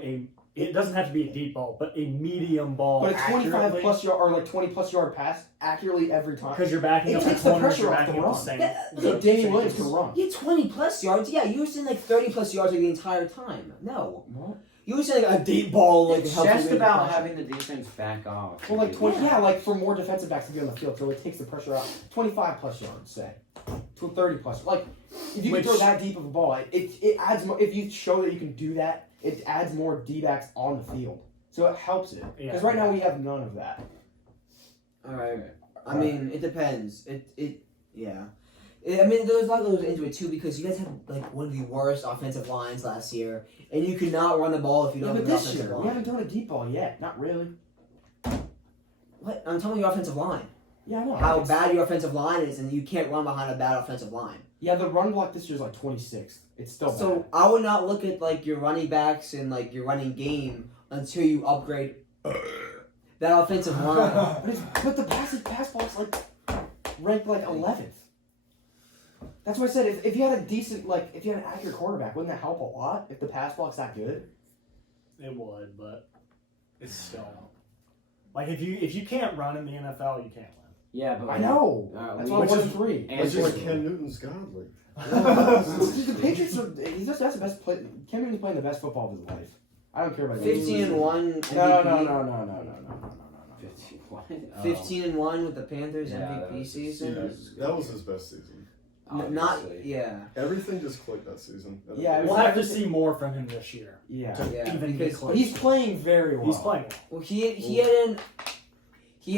it doesn't have to be a deep ball, but a medium ball. But a 25 accurately, plus yard or like 20 plus yard pass accurately every time. because you're backing It up the takes the corners, pressure you're off backing the up the run. same. Yeah, So Damian Williams safeties. can run. Yeah, 20 plus yards. Yeah, you were saying like 30 plus yards like the entire time. No. What? You were saying like a deep ball like It's helps you just make about the having the defense back off. Well, like 20, Yeah. like for more defensive backs to be on the field, so it takes the pressure out. 25 plus yards, say, to 30 plus. Like if you Which- can throw that deep of a ball, it adds more. If you show that you can do that, it adds more D backs on the field, so it helps it. Because Yeah. right now we have none of that. All right. I mean, it depends. Yeah. I mean, there's a lot that goes into it too because you guys had like one of the worst offensive lines last year, and you could not run the ball if you Yeah, don't but have an this offensive year we line. haven't thrown a deep ball yet. Not really. What? I'm talking your offensive line. Yeah, I know. How It's- bad your offensive line is, and you can't run behind a bad offensive line. Yeah, the run block this year is like 26th. It's still So bad. I would not look at like your running backs and like your running game until you upgrade that offensive line. But the pass block's like ranked like 11th. That's what I said. If you had a decent, if you had an accurate quarterback, wouldn't that help a lot? If the pass block's that good, It would, but it's still like if you can't run in the NFL, you can't win. Yeah, but I know. That's why it wasn't 3. and It's just- like Cam Newton's godly. The Patriots are. That's the best play. Cam Newton's playing the best football of his life. I don't care about 15-1 MVP. No. 15-1 with the Panthers Yeah, that MVP was- season. That was his best season. Not Obviously. yeah. Everything just clicked that season. Yeah, We'll have to see more from him this year. Yeah. To Yeah, even get because close. He's playing very well. He's playing well. Well, he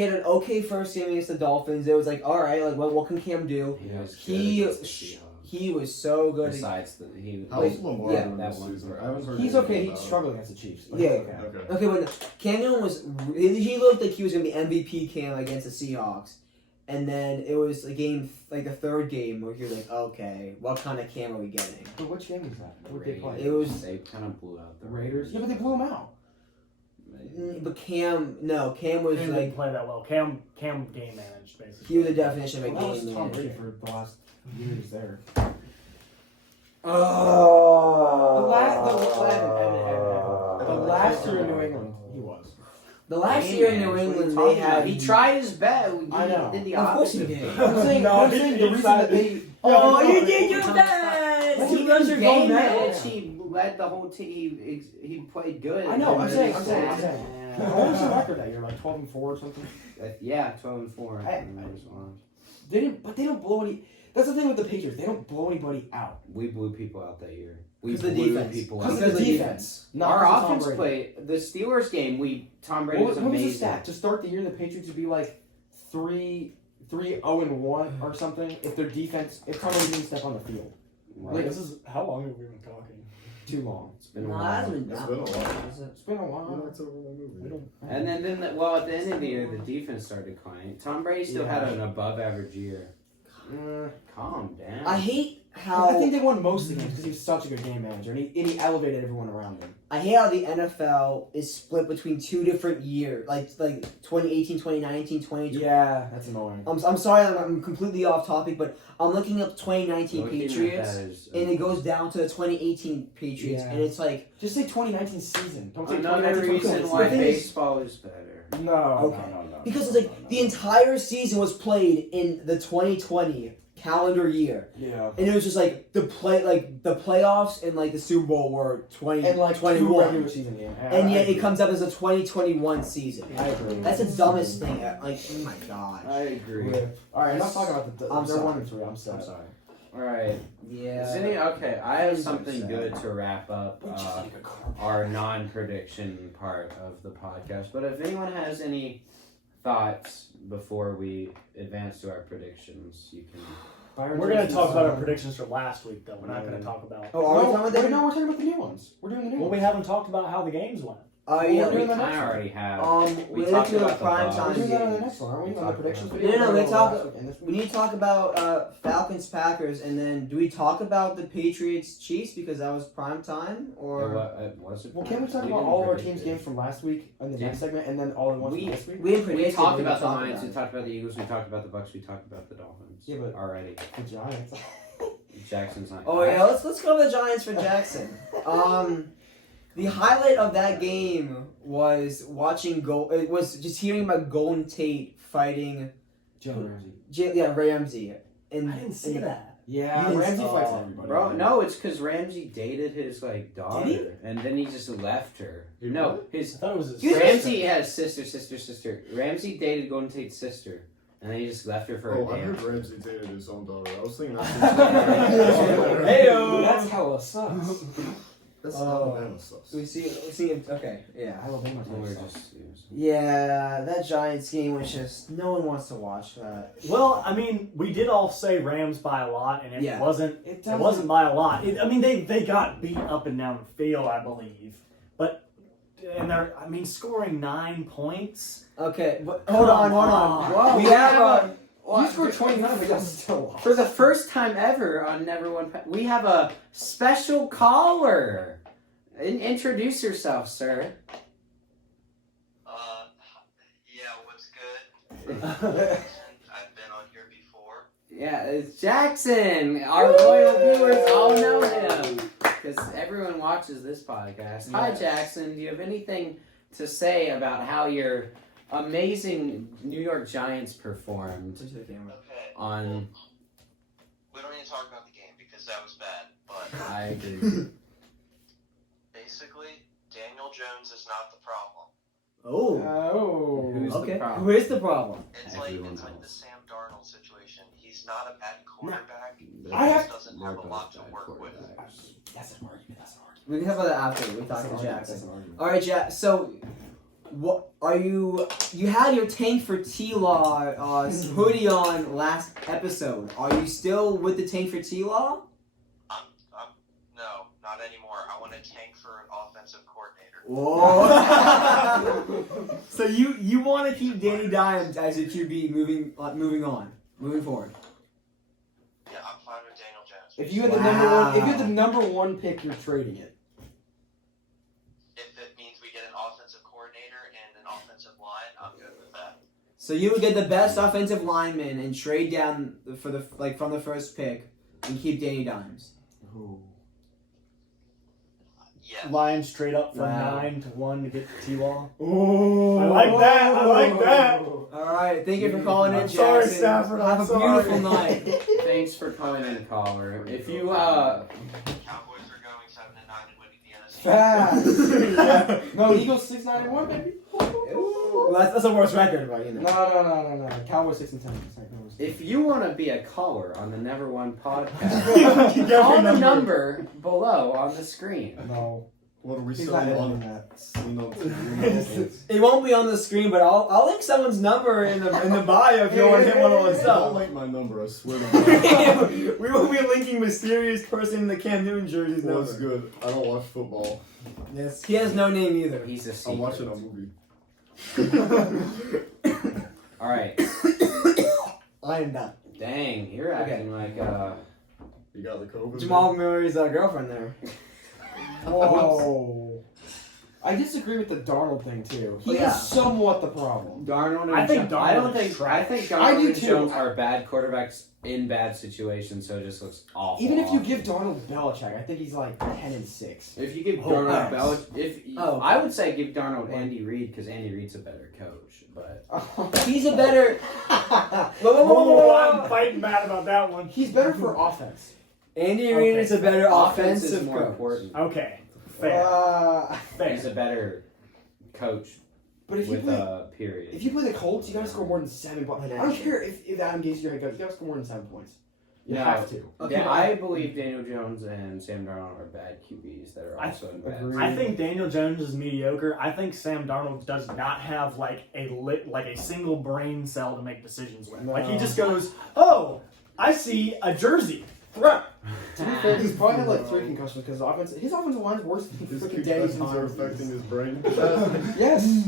had an okay first game against the Dolphins. It was like, all right, like what can Cam do? He was good He- against the Seahawks. He was so good. Besides he How's Lamar yeah, doing that this one season? for I haven't heard He's anything okay. He about it. struggled against the Chiefs. Yeah. Okay. Okay, but Cam Newton he looked like he was gonna be MVP Cam against the Seahawks, and then it was a game like the third game where you're like, okay, what kind of Cam are we getting? But which game was that? What did they play? It was- They kind of blew out the Raiders. Yeah, but they blew him out. But Cam was Cam didn't like play that well. Cam game managed basically. he was the definition of a Well, that was game Tom manager. Brady for the last years there. Oh. The last year in New England, he was. The last year in New England, they had. He tried his best. I know. He did the Of course he opposite. did. I'm saying, No, I'm he- saying he the reason that they. Oh, Yeah, you no, did your no. best. He He was was your your game game managed. man. He led the whole team. He played good. I know, I'm saying. What was the Yeah, record that year? Like 12-4 or something? 12-4. But they don't blow any. That's the thing with the Patriots. They don't blow anybody out. We blew people out that year. We Because of the blew defense. people Because out. of the Because of defense. Not Our because of Tom offense Brady. played the Steelers game. Tom Brady What was was the amazing. stat? To start the year, the Patriots would be like 3-0-1 or something if their defense, if Tom Brady didn't step on the field. Right. This is how long have we been talking? Too long. It's been a No, while. that's been It's that been a long, while. is it? It's been a You while. liked over that movie. We don't. And then at the end of the year, the defense started declining. Tom Brady still had an above-average year. Calm down. I hate how I think they won most of the games because he was such a good game manager and he elevated everyone around him. I hate how the NFL is split between two different years, like 2018, 2019, 2020. Yeah, that's annoying. I'm sorry, I'm completely off topic, but I'm looking up 2019 Looking at Patriots, that is, and it goes down to the 2018 Patriots, Yeah. and it's like, Just say 2019 season. Don't say another 2019 reason season. why The thing is- baseball is better. No, Okay. no. because it's like the entire season was played in the 2020 calendar year, Yeah. and it was just like the playoffs and like the Super Bowl were And like 2 regular 2021, season games. and yet it comes up as a 2021 season. I agree. That's the dumbest thing. Like, oh my gosh. I agree. All right, I'm not talking about the. I'm they're sorry. 1-3. I'm sorry. All right. Yeah. Okay, I have something good to wrap up Which is like a car. our non-prediction part of the podcast. But if anyone has any thoughts before we advance to our predictions, you can. We're going to talk about our predictions for last week, though. We're not going to talk about. Oh, are we talking about that? No, we're talking about the new ones. We're doing the new Well, we ones. haven't talked about how the games went. Yeah, we're We doing the kind of next one. already have. we We need talked to do a about the prime Bucks. We're time doing that on the game. next one, aren't we? We On the talked predictions about video. No, We're we doing talk- last week and this week. We need to talk about Falcons Packers, and then do we talk about the Patriots Chiefs because that was prime time, or Was it? Well, can we talk We about didn't all of our predict teams' it. games from last week in the Yeah. next segment, and then all the ones We- from this week? we didn't We predict talked it, about the talked Lions. We it. talked about the Eagles. We talked about the Bucks. We talked about the Dolphins. Yeah, but- already. The Giants. Jackson's not. Oh yeah, let's go to the Giants for Jackson. The highlight of that game was It was just hearing about Golden Tate fighting Jalen Ramsey. Ramsey. And I didn't see that. Yeah, You didn't- Ramsey fights oh, everybody. Bro, no, it's because Ramsey dated his daughter, Did he? and then he just left her. He No, what? I his thought it was his You- Ramsey has sister. Ramsey dated Golden Tate's sister, and then he just left her for Oh, a I day. heard Ramsey dated his own daughter. I was thinking Heyo. That's hella sus. That's Oh. Alabama stuff. we see him. Okay, yeah. Alabama And we're sus. just Yeah, that Giants game was just no one wants to watch that. Well, I mean, we did all say Rams by a lot, and it Yeah. wasn't. It It doesn't- wasn't by a lot. They got beat up and down the field, I believe. And scoring 9 points. Okay, but hold on. Whoa, We have You scored 29, but you still lost. for the first time ever on Never One. We have a special caller. Introduce yourself, sir. Yeah, what's good? I've been on here before. Yeah, it's Jackson. Our loyal viewers all know him because everyone watches this podcast. Hi, Yes. Jackson. Do you have anything to say about how your amazing New York Giants performed Okay. on? We don't need to talk about the game because that was bad. But I agree. basically, Daniel Jones is not the problem. Oh. Who's the Okay. problem? Who is the problem? It's like Everyone the knows. Sam Darnold situation. He's not a bad quarterback. I He have- just doesn't have a lot to work with. That's an argument. That's an argument. We can talk about that after we talk That's to an argument. That's Jackson. an argument. All right, Jack. So, what are you? You had your Tank for T-Law hoodie on last episode. Are you still with the Tank for T-Law? No, not anymore. I want a tank for an offensive coordinator. Whoa. So you want to keep Danny Dimes as your QB moving forward. Yeah, I'm fine with Daniel Jones. If you had the number one pick, you're trading it. If it means we get an offensive coordinator and an offensive line, I'm good with that. So you would get the best offensive lineman and trade down for the from the first pick and keep Danny Dimes. Yeah. Lions straight up from Wow. 9-1 to get T-Law. Oh, I like that. I like that. All right, thank you for calling in, I'm Jackson. sorry, Stafford, I'm Have a sorry. beautiful night. Thanks for calling in, caller. If you Cowboys are going 7-9 and winning the NFC. Fast. No, Eagles 6-9-1, baby. Well, that's the worst record, but you know. No. Cowboys 6-10. if you want to be a caller on the Never One podcast, You got call your the number below on the screen. No. What are we He's still not editing on? that. Seen on TV? It won't be on the screen, but I'll link someone's number in the bio if you want to hit one of us Don't up. like my number, I swear to God. We will be linking mysterious person in the Cam Newton jersey's Well, number. it's good. I don't watch football. Yes, he has no name either. He's a secret. I'm watching a movie. All right. I am done. Dang, you're acting like You got the COVID? Jamal Murray's girlfriend there. Whoa. I disagree with the Darnold thing too. He Yeah. is somewhat the problem. Darnold. And I think I don't Darnold is think. trash. I think I Darnold do and too. Jones are bad quarterbacks in bad situations, so it just looks awful. Even if you awful. give Darnold Belichick, I think he's like 10-6. If you give Oh, Darnold nice. I would say give Darnold Andy Reid because Andy Reid's a better coach, but He's a better. Oh, I'm fighting bad about that one. He's better for offense. Andy Reid Okay. is a better offense is offensive more coach. important. Okay, fair. Fair. He's a better coach But if you with play, a period. if you play the Colts, you gotta score more than 7 points. I don't care if Adam Gase is your head coach. You gotta score more than 7 points. You No. have to. Okay, Yeah, I believe Daniel Jones and Sam Darnold are bad QBs that are I also in bad. agree. I think Daniel Jones is mediocre. I think Sam Darnold does not have like a single brain cell to make decisions with. Like he No. just goes, "Oh, I see a jersey. Throw." To be fair, he's probably had like 3 concussions because his offensive line is worse than His freaking Danny concussions are Dimes. affecting his brain. Yes.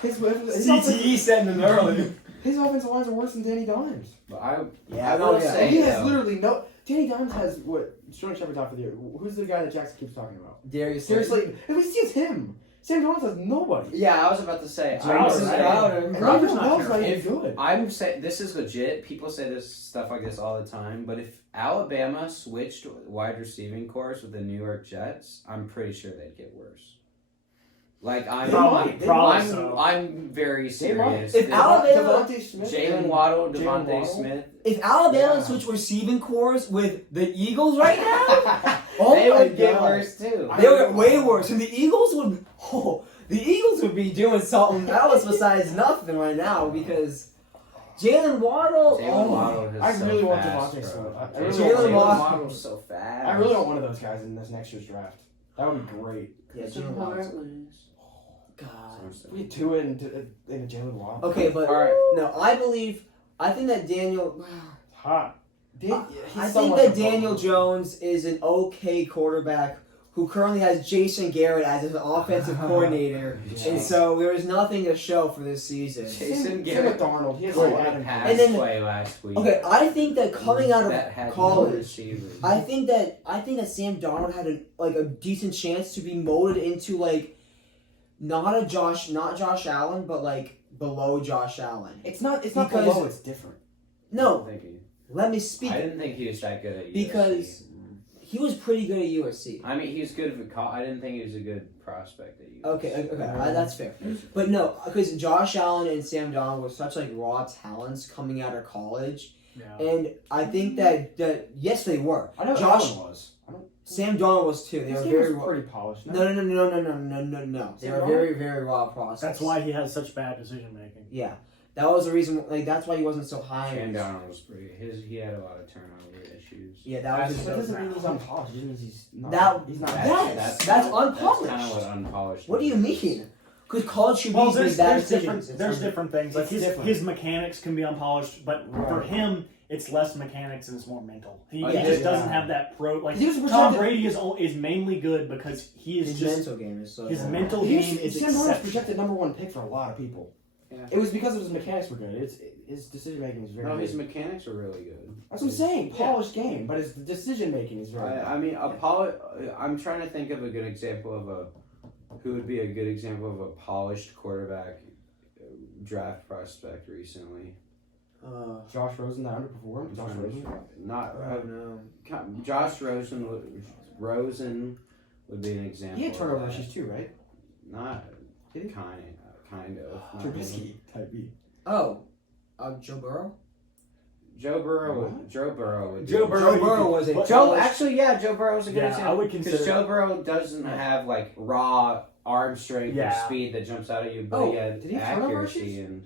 His CTE setting him early. his offensive lines are worse than Danny Dimes. But I Yeah, will yeah. say He has though, literally no. Danny Dimes has what? Sterling Shepard's out for the year. Who's the guy that Jackson keeps talking about? Darius Seriously, at least he has him. Sam Darnold has nobody. Yeah, I was about to say. Jamison Crowder. And Crowder's everyone not else not If- even good. I'm saying this is legit. People say this stuff like this all the time, but if Alabama switched wide receiving corps with the New York Jets, I'm pretty sure they'd get worse. Like Probably so. I'm very They might. serious. If Alabama- Devontae Smith Jalen and Waddle, Jalen Devontae Waddle? Smith, If Alabama Yeah. switched receiving cores with the Eagles right now, oh they my would get God. worse too. They would get way worse, and the Eagles would be doing something else besides nothing right now because Jalen Waddle. Jalen Waddle is I so really want fast, Devontae bro. Smith. I really Jalen want Waddle. Waddle's so fast. I really want one of those guys in this next year's draft. That would be great. Yeah, Christopher Jalen Waddle. Bartlett. God. We do it in a Jalen Waddle. Okay, but All right. no, I think that Daniel. Hot. I think that Daniel Jones is an okay quarterback who currently has Jason Garrett as his offensive coordinator, and so there is nothing to show for this season. Jason Same Garrett. with Darnold. He has What a lot a of pass And then- play last week. Okay, I think that coming out that of had no college, receivers. I think that Sam Darnold had a decent chance to be molded into not Josh Allen, but below Josh Allen. It's not Because- below. It's different. No, Thank you. Let me speak. I didn't think he was that good at USC. Because he was pretty good at USC. I mean, he was good at I didn't think he was a good prospect at USC. Okay, that's fair. But no, because Josh Allen and Sam Darnold were such like raw talents coming out of college, Yeah. and I think that yes, they were. I know Josh Allen was. Sam Darnold was too. They His were game very was raw. pretty polished. No. They Sam were Darnold? very, very raw process. That's why he has such bad decision making. Yeah, that was the reason. Like that's why he wasn't so high. Sam Darnold was pretty. He had a lot of turnover issues. Yeah, that was. That doesn't mean he's unpolished. It just means he's not. That- he's not. That's That's unpolished. kind of what unpolished. What do you mean? Because college QBs Well, make there's bad different decisions. there's different things. Like It's his different. his mechanics can be unpolished, but for Right. him, it's less mechanics and it's more mental. He Yeah. just doesn't have that pro. Like He was Tom projected- Brady is mainly good because he is His just mental game is so. his good. mental He game is Sam Darnold's exceptional. projected #1 pick for a lot of people. Yeah. It was because of his mechanics were good. His decision making was very No, good. his mechanics are really good. That's what I'm saying. Polished game, but his decision making is very good. I mean, I'm trying to think of a good example of who would be a good example of a polished quarterback draft prospect recently. Josh Rosen that underperformed. Josh Rosen. Not no. Josh Rosen. Rosen would be an example. He had of turnover that. issues too, right? Not Did he? kind of. Not really. Trubisky type B. Oh, Joe Burrow. Joe Burrow. What? Joe Burrow. Would be- Joe Burrow- Joe Burrow was a But- Joe, college- actually, yeah, Joe Burrow's a good Yeah, example. I would Because consider- Joe Burrow doesn't have like raw arm strength Yeah. or speed that jumps out at you, but Oh, he had did he have turnover accuracy issues? and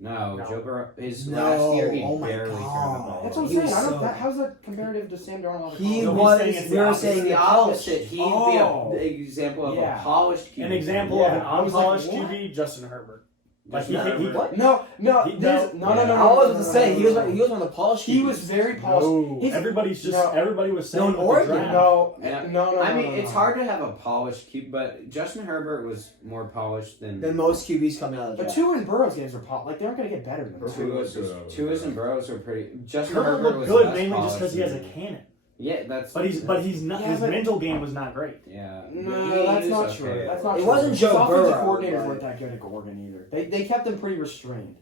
no, No. Joe Burrow. His No, last year he oh my barely turned the God. ball. That's what I'm He saying. was I don't. so- How's that comparative to Sam Darnold? He No, he's was. saying it's We the were opposite. saying the the opposite. He'd Oh. be an example of Yeah. a polished QB. An example Yeah, of an I was like, unpolished what? QB, Justin Herbert. Like Justin he Herbert. What? No. He- There's, no. Yeah. I was going to say he was on the polished. He QBs. was very polished. No, He's- everybody's just no. everybody was saying No, in with the Oregon, draft. No, Yeah. no. I mean, no, it's no. hard to have a polished QB, but Justin Herbert was more polished than Then most QBs coming out of the But draft. Tua and Burrow's games were like they aren't gonna get better than that. Tua's and Burrows are pretty. Justin Herbert Herbert looked was good less mainly just because he has a polished cannon. Yeah, that's. But he's not. Yeah, His but- mental game was not great. Yeah. No, He that's was not okay. true. That's not It true. wasn't His Joe offensive Burrow, coordinators but- weren't that good at Oregon either. They kept them pretty restrained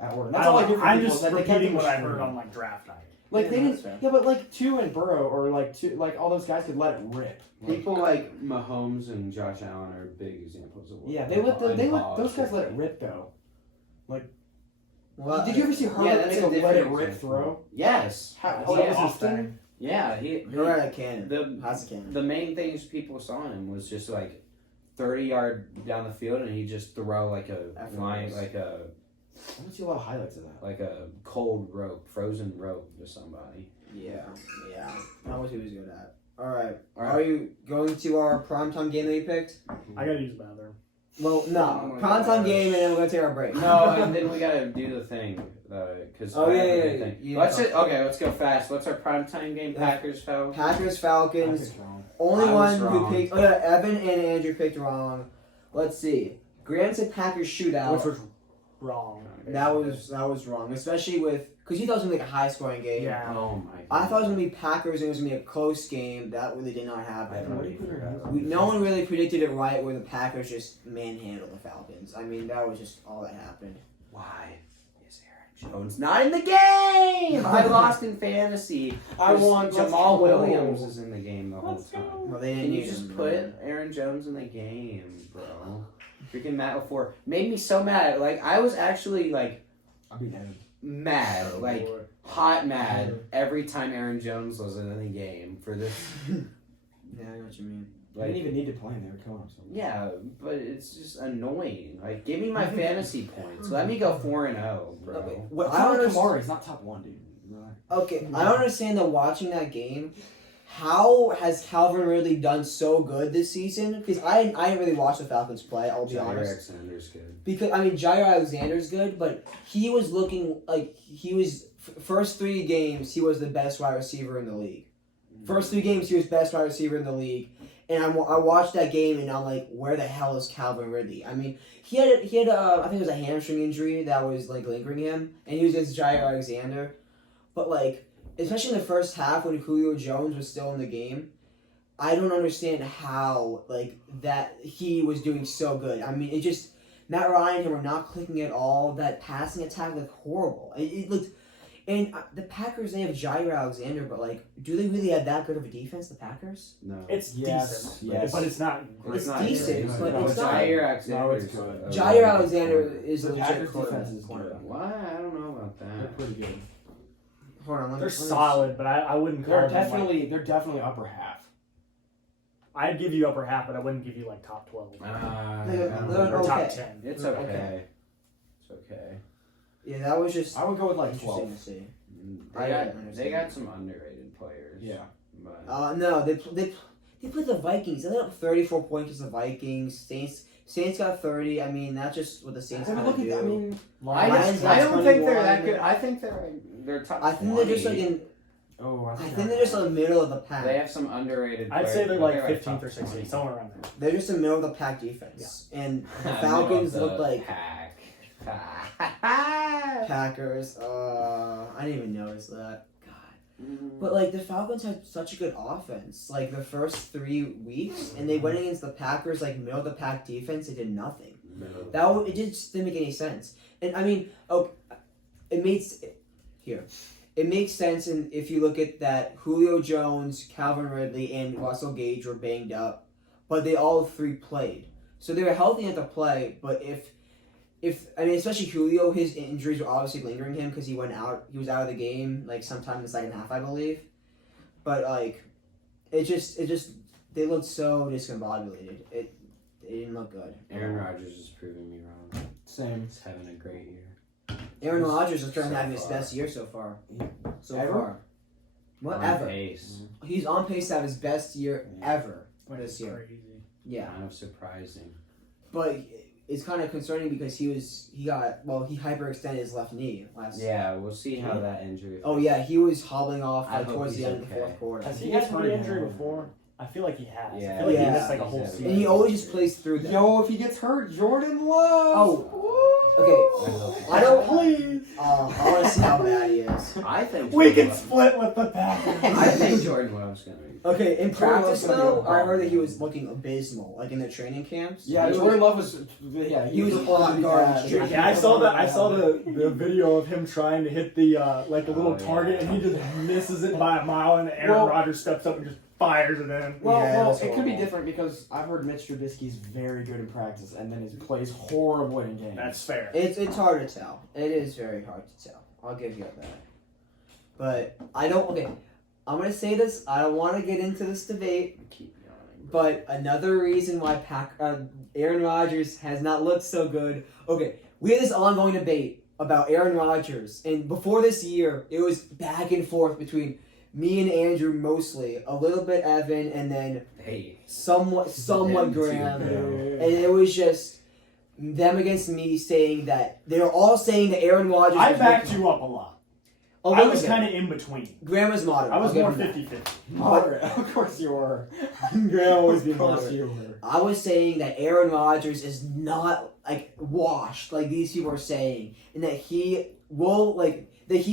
at Oregon. That's I all I don't hear know. from I'm people just is that they kept repeating them what I restrained. heard on like draft night. Like Yeah, they no, didn't. that's fair. Yeah, but like Tua and Burrow or like all those guys could let it rip. Like, People like Mahomes and Josh Allen are big examples of what. yeah, they let those unpolished guys let it is. rip though. Well, Did you ever see Herbert Yeah, that's make a a let different it rip example. throw? Yes. How, Oh, that that was was his his thing. thing. Yeah, You're right, a cannon. The That's a cannon. the main things people saw in him was just like 30-yard down the field, and he just throw like a line, Effortless. like a I don't see a lot of highlights of that. like a cold rope, frozen rope to somebody. Yeah. That was what he was good at. All right. All right. Are you going to our primetime game that you picked? I gotta use the bathroom. Well, no. Oh my Primetime gosh. game, and then we're gonna take our break. No, and then we gotta do the thing, because Oh, yeah. Let's go fast. What's our primetime game? Yeah. Packers, Falcons. Packers, Falcons. That's wrong. Only I one was who wrong. picked. Oh yeah, Evan and Andrew picked wrong. Let's see. Graham said Packers shootout. Which was wrong. That was wrong, especially with because you thought it was gonna be like a high scoring game. Yeah. Oh my. I thought it was gonna be Packers and it was gonna be a close game. That really did not I happen. already forgot. No one really predicted it right, where the Packers just manhandled the Falcons. I mean, that was just all that happened. Why is Aaron Jones not in the game? I lost in fantasy. I won. Jamal Let's go. Williams is in the game the whole Let's time. go. Well, they didn't Can you use just him, put man. Aaron Jones in the game, bro? Freaking Matt LaFleur made me so mad. Like I was actually like I'll be mad. mad, Oh, like boy. hot mad every time Aaron Jones was in the game for this. Yeah, I know what you mean. I Like, didn't even need to play him. They were killing him. So. yeah, but it's just annoying. Like, give me my fantasy points. Let me go 4-0, bro. What I I don't don't understand. Kamara. He's not top one, dude. Relax. Okay, I don't understand that watching that game. How has Calvin Ridley done so good this season? Because I didn't really watch the Falcons play. I'll be Jair honest. Alexander's good. Because I mean, Jair Alexander's good, but he was looking like he was first 3 games. He was the best wide receiver in the league. First 3 games, he was best wide receiver in the league. And I watched that game, and I'm like, where the hell is Calvin Ridley? I mean, he had I think it was a hamstring injury that was like lingering him, and he was against Jair Alexander. But like, especially in the first half when Julio Jones was still in the game, I don't understand how like that he was doing so good. I mean, it just Matt Ryan and him were not clicking at all. That passing attack looked horrible. It looked. And the Packers, they have Jair Alexander, but like, do they really have that good of a defense? The Packers? No. It's Yes, decent, yes. but it's not. It's not decent, good. but No, it's not. Jair Alexander it's is good. a Jair really Alexander good corner. is a The legit Packers' corner. defense is good. Why? I don't know about They're that. pretty good. Hold on, let me. They're let me- solid, but I wouldn't call They're them. definitely upper half. I'd give you upper half, but I wouldn't give you like top 12 They're or okay. top 10. It's Okay. okay. It's okay. Yeah, that was just I would go with like interesting 12. to see. They I got didn't understand. they got some underrated players. Yeah. But No, they played the Vikings. They let up 34 points as the Vikings. Saints got 30. I mean, that's just what the Saints I mean, kind look of at do. I mean, Lions I got don't think they're 21. that good. I think they're top. I think they're just 20. like in. oh, I think they're just in the middle of the pack. They have some underrated. I'd players, say they're but like 15th top or 16th, 20. somewhere around there. They're just in the middle of the pack defense, and the Middle of Falcons the look like pack. Packers. I didn't even notice that. God. But like the Falcons had such a good offense, like the first 3 weeks, and they went against the Packers, like middle of the pack defense. They did nothing. It just didn't make any sense. And I mean, it makes sense. And if you look at that, Julio Jones, Calvin Ridley, and Russell Gage were banged up, but they all 3 played, so they were healthy enough to play. But if I mean, especially Julio, his injuries were obviously lingering him because he was out of the game like sometime in the second half, I believe. But like, it just they looked so discombobulated. They didn't look good. Aaron Rodgers is proving me wrong. same. He's having a great year. Aaron Rodgers is trying to So have his far. best year so far. So Ever? far. On Whatever. pace. He's on pace to have his best year ever But this it's year. crazy. Yeah. Kind of surprising. But it's kind of concerning because he hyperextended his left knee last. Yeah, we'll see how that injury. Oh yeah, he was hobbling off I like hope towards the he's end of the okay. fourth quarter. Has He he gets had hurt knee injury again. before? I feel like he has. Yeah. I feel like Yeah. he missed like a whole He's had season. And he always just plays through that. Yo, if he gets hurt, Jordan Love. Oh, okay. hope- I don't. Please. I want to see how bad he is. I think We Jordan can Love- split with the Packers. I think Jordan Love's gonna be. Okay, in practice Jordan Love's gonna though, be a I heard that he problem. was looking abysmal, like in the training camps. Yeah, he Jordan Love was. Yeah, he was a on guard. Yeah, Yeah, I saw that. I saw the video of him trying to hit the like a little Oh, yeah. target, and he just misses it by a mile, and Aaron Well- Rodgers steps up and just fires it in. Well, Yeah, well, that's it could be horrible. different because I've heard Mitch Trubisky's very good in practice, and then he plays horribly in games. That's fair. It's hard to tell. It is very hard to tell. I'll give you that. But I don't. Okay, I'm gonna say this. I don't want to get into this debate. Keep yawning. But another reason why Aaron Rodgers has not looked so good. Okay, we had this ongoing debate about Aaron Rodgers, and before this year, it was back and forth between me and Andrew mostly, a little bit Evan, and then Hey. somewhat Them too, Graham, yeah. and it was just them against me saying that they were all saying that Aaron Rodgers. I was backed looking- you up a lot. a I little was bit. kind of in between. Graham was moderate. I was I'll give more him that. 50-50. Moderate. Of course you were. Graham always be Of course moderate. you were. I was saying that Aaron Rodgers is not like washed like these people are saying, and that he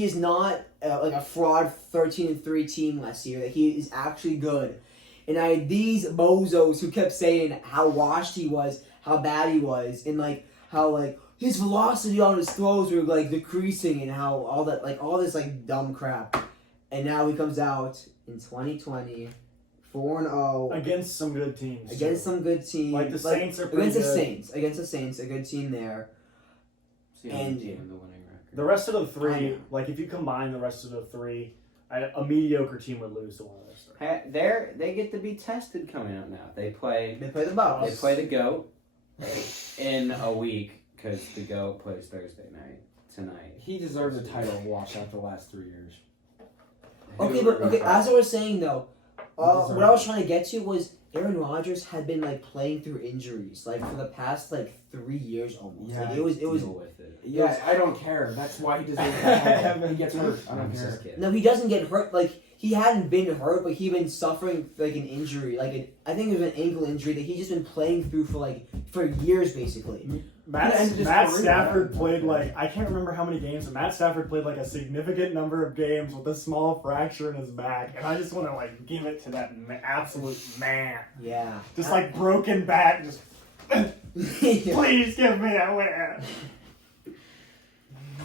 is not like a fraud 13-3 team last year. That he is actually good, and I had these bozos who kept saying how washed he was, how bad he was, and like how like his velocity on his throws were like decreasing, and how all this like dumb crap, and now he comes out in 2020. 4-0 Against some good teams. against some good teams. Like the Saints are pretty against the good. Saints. Against the Saints, a good team there. It's the only And- team with the winning record. The rest of the I three, know. like if you combine the rest of the three, a mediocre team would lose to one of those three. They get to be tested coming up now. They play They play the Bucs. They play the GOAT in a week because the GOAT plays Thursday night tonight. He deserves a title of washout the last 3 years. Okay, but okay. As I was saying though, deserves what I was it. trying to get to was Aaron Rodgers had been like playing through injuries like for the past like 3 years almost. Yeah, Like, it was Deal with it. Yeah, I don't care. That's why he deserves a title. He gets hurt. I I'm don't just care. kidding. no, he doesn't get hurt. Like he hadn't been hurt, but he'd been suffering like an injury. I think it was an ankle injury that he's just been playing through for years basically. Matt, Yeah, and just Matt career. Stafford played like, I can't remember how many games, but Matt Stafford played like a significant number of games with a small fracture in his back. And I just want to like give it to that absolute man. Yeah. Just like broken back, just please give me a win.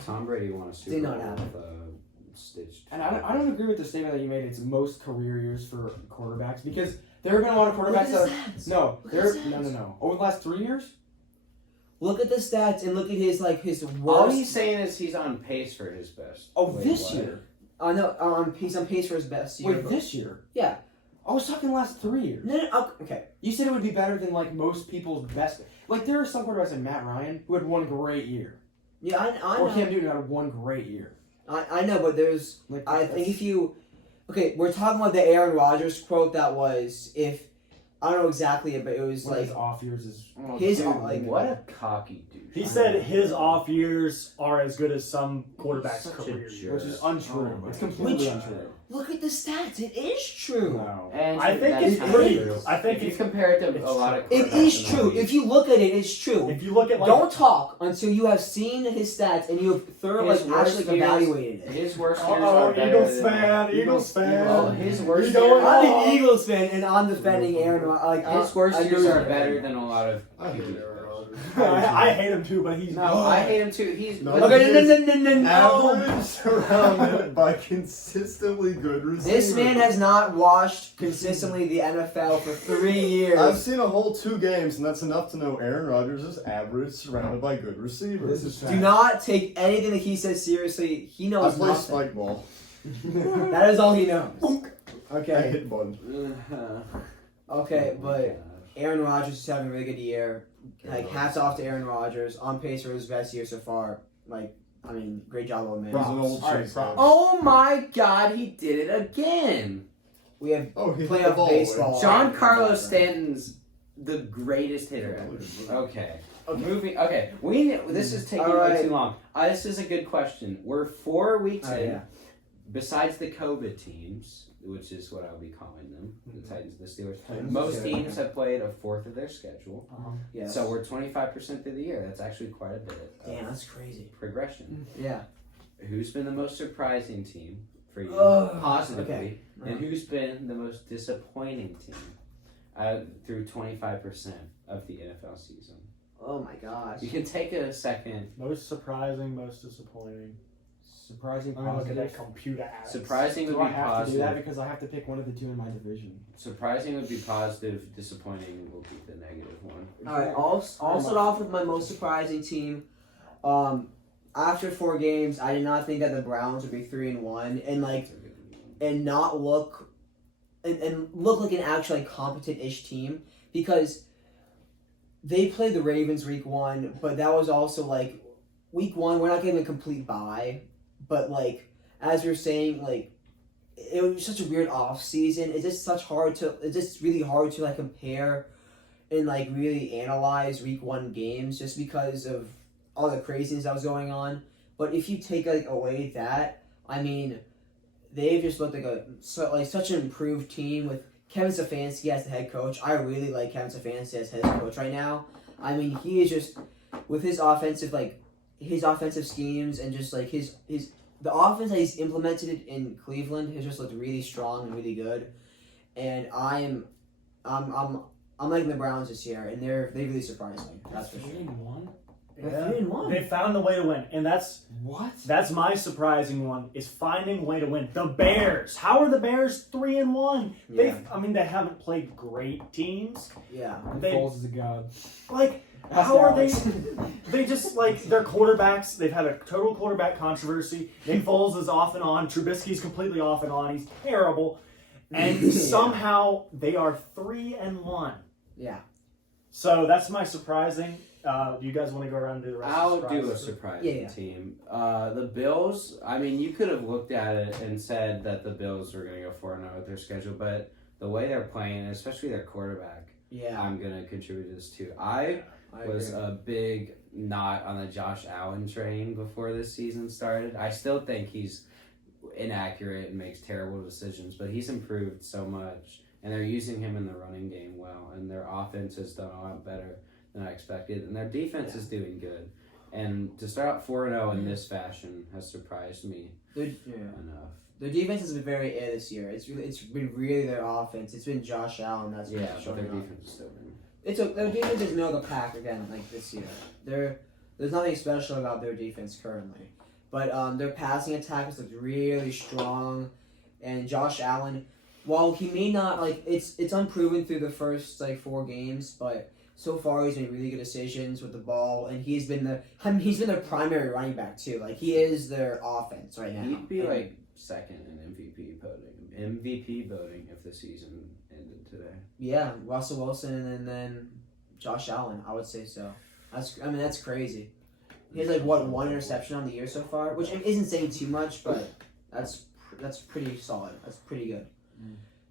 Tom Brady won a Super Did Bowl not happen. with stitched. And I don't agree with the statement that you made. It's most career years for quarterbacks because there have been a lot of quarterbacks that no, no. Over the last 3 years. Look at the stats and look at his All worst. he's saying is he's on pace for his best. Oh, Wait, this what? year. No, he's on pace for his best year. Wait, this year. Yeah. I was talking the last 3 years. No, okay. You said it would be better than like most people's best. Like there are some quarterbacks like Matt Ryan who had one great year, Yeah, I or know. Cam Newton had one great year. I know, but there's. Like I think if you. Okay, we're talking about the Aaron Rodgers quote that was if. I don't know exactly, but it was one of like his off years is Oh, his dude, like what a cocky dude. He said his off years are as good as some quarterbacks' Such a career jerk. years. which is untrue. Oh It's my completely God. untrue. look at the stats. It is true. No. And I think that's it's kinda pretty. true. I think If you it's, compare it to it's a lot of It quarterbacks is in the true. league, If you look at it, it's true. if you look at like Don't talk until you have seen his stats and you have thoroughly His worst actually years- evaluated it. his worst years oh, are better Eagles than fan, Eagles fan. Oh, his worst You going years. on? I'm an Eagles fan and I'm defending Aaron. His worst I years know are that. better than a lot of. I hate Aaron Rodgers. I hate him too, but he's No, I hate him too. He's No, but Okay, no. Average surrounded by consistently good receivers. This man has not watched consistently the NFL for 3 years. I've seen a whole 2 games, and that's enough to know Aaron Rodgers is average surrounded by good receivers. This is Do not take anything that he says seriously. He I knows play nothing. spike ball. That is all he knows. I Okay, hit button. okay, but Aaron Rodgers is having a really good year. Like, hats off to Aaron Rodgers. On pace for his best year so far. Like, I mean, great job, old man. He's an old All right, cheese props. Oh my God, he did it again. We have Oh, he hit the playoff ball baseball. away. John Carlos Stanton's the greatest hitter ever. Okay. Moving. Okay. This is taking way Alright. too long. This is a good question. We're 4 weeks in. yeah. Besides the COVID teams, which is what I'll be calling them, the Titans and the Steelers. Titans. Most Yeah. teams have played a fourth of their schedule. Yes. So we're 25% through the year. That's actually quite a bit of Damn, that's crazy. progression. Yeah. Who's been the most surprising team for you Oh, positively? okay. And who's been the most disappointing team through 25% of the NFL season? Oh my gosh. You can take a second. most surprising, most disappointing. Surprising Let me look at positive. that computer ads. Surprising Do would I be have to do that positive. because I have to pick one of the 2 in my division? Surprising would be positive. Disappointing will be the negative one. Alright, I'll start off with my most surprising team. After 4 games, I did not think that the Browns would be 3-1 and not look and look like an actually competent-ish team because they played the Ravens week 1, but that was also like week 1 we're not getting a complete bye, but like as we were saying, like it was such a weird off season. It's just really hard to like compare and like really analyze week 1 games just because of all the craziness that was going on. But if you take like away that, I mean, they've just looked like such an improved team with Kevin Stefanski as the head coach. I really like Kevin Stefanski as head coach right now. I mean, he is just with his offensive schemes and just like the offense that he's implemented in Cleveland has just looked really strong and really good. And I'm liking the Browns this year, and they really surprised me. That's for sure. 3-1? They're Yeah. 3-1. They found a way to win, and that's What? my surprising one is finding a way to win. The Bears. How are the Bears 3-1? Yeah. They haven't played great teams. Yeah. They- Foles is a god. Like, That's how are they? Alex. They just like their quarterbacks. They've had a total quarterback controversy. Nick Foles is off and on. Trubisky's completely off and on. He's terrible, and Yeah. somehow they are 3-1. Yeah. So that's my surprising. Do you guys want to go around and do the rest? I'll of the do a surprises? surprising Yeah. team. The Bills, I mean, you could have looked at it and said that the Bills were going to go 4-0 with their schedule, but the way they're playing, especially their quarterback, Yeah. I'm going to contribute to this too. I was agree. a big not on the Josh Allen train before this season started. I still think he's inaccurate and makes terrible decisions, but he's improved so much, and they're using him in the running game well, and their offense has done a lot better than I expected, and their defense is doing good. And to start out 4-0 in this fashion has surprised me enough. Their defense has been very this year. It's been really their offense. It's been Josh Allen that's been Yeah, but showing their up. defense is still good. Their defense is middle of the pack again, like this year. There's nothing special about their defense currently. But their passing attack has looked really strong, and Josh Allen, while he may not it's unproven through the first 4 games, but so far he's made really good decisions with the ball, and he's been their primary running back too. He is their offense right now. He'd be second in MVP voting if the season ended today. Yeah, Russell Wilson and then Josh Allen. I would say so. That's crazy. He has 1 interception on the year so far, which isn't saying too much, but that's pretty solid. That's pretty good.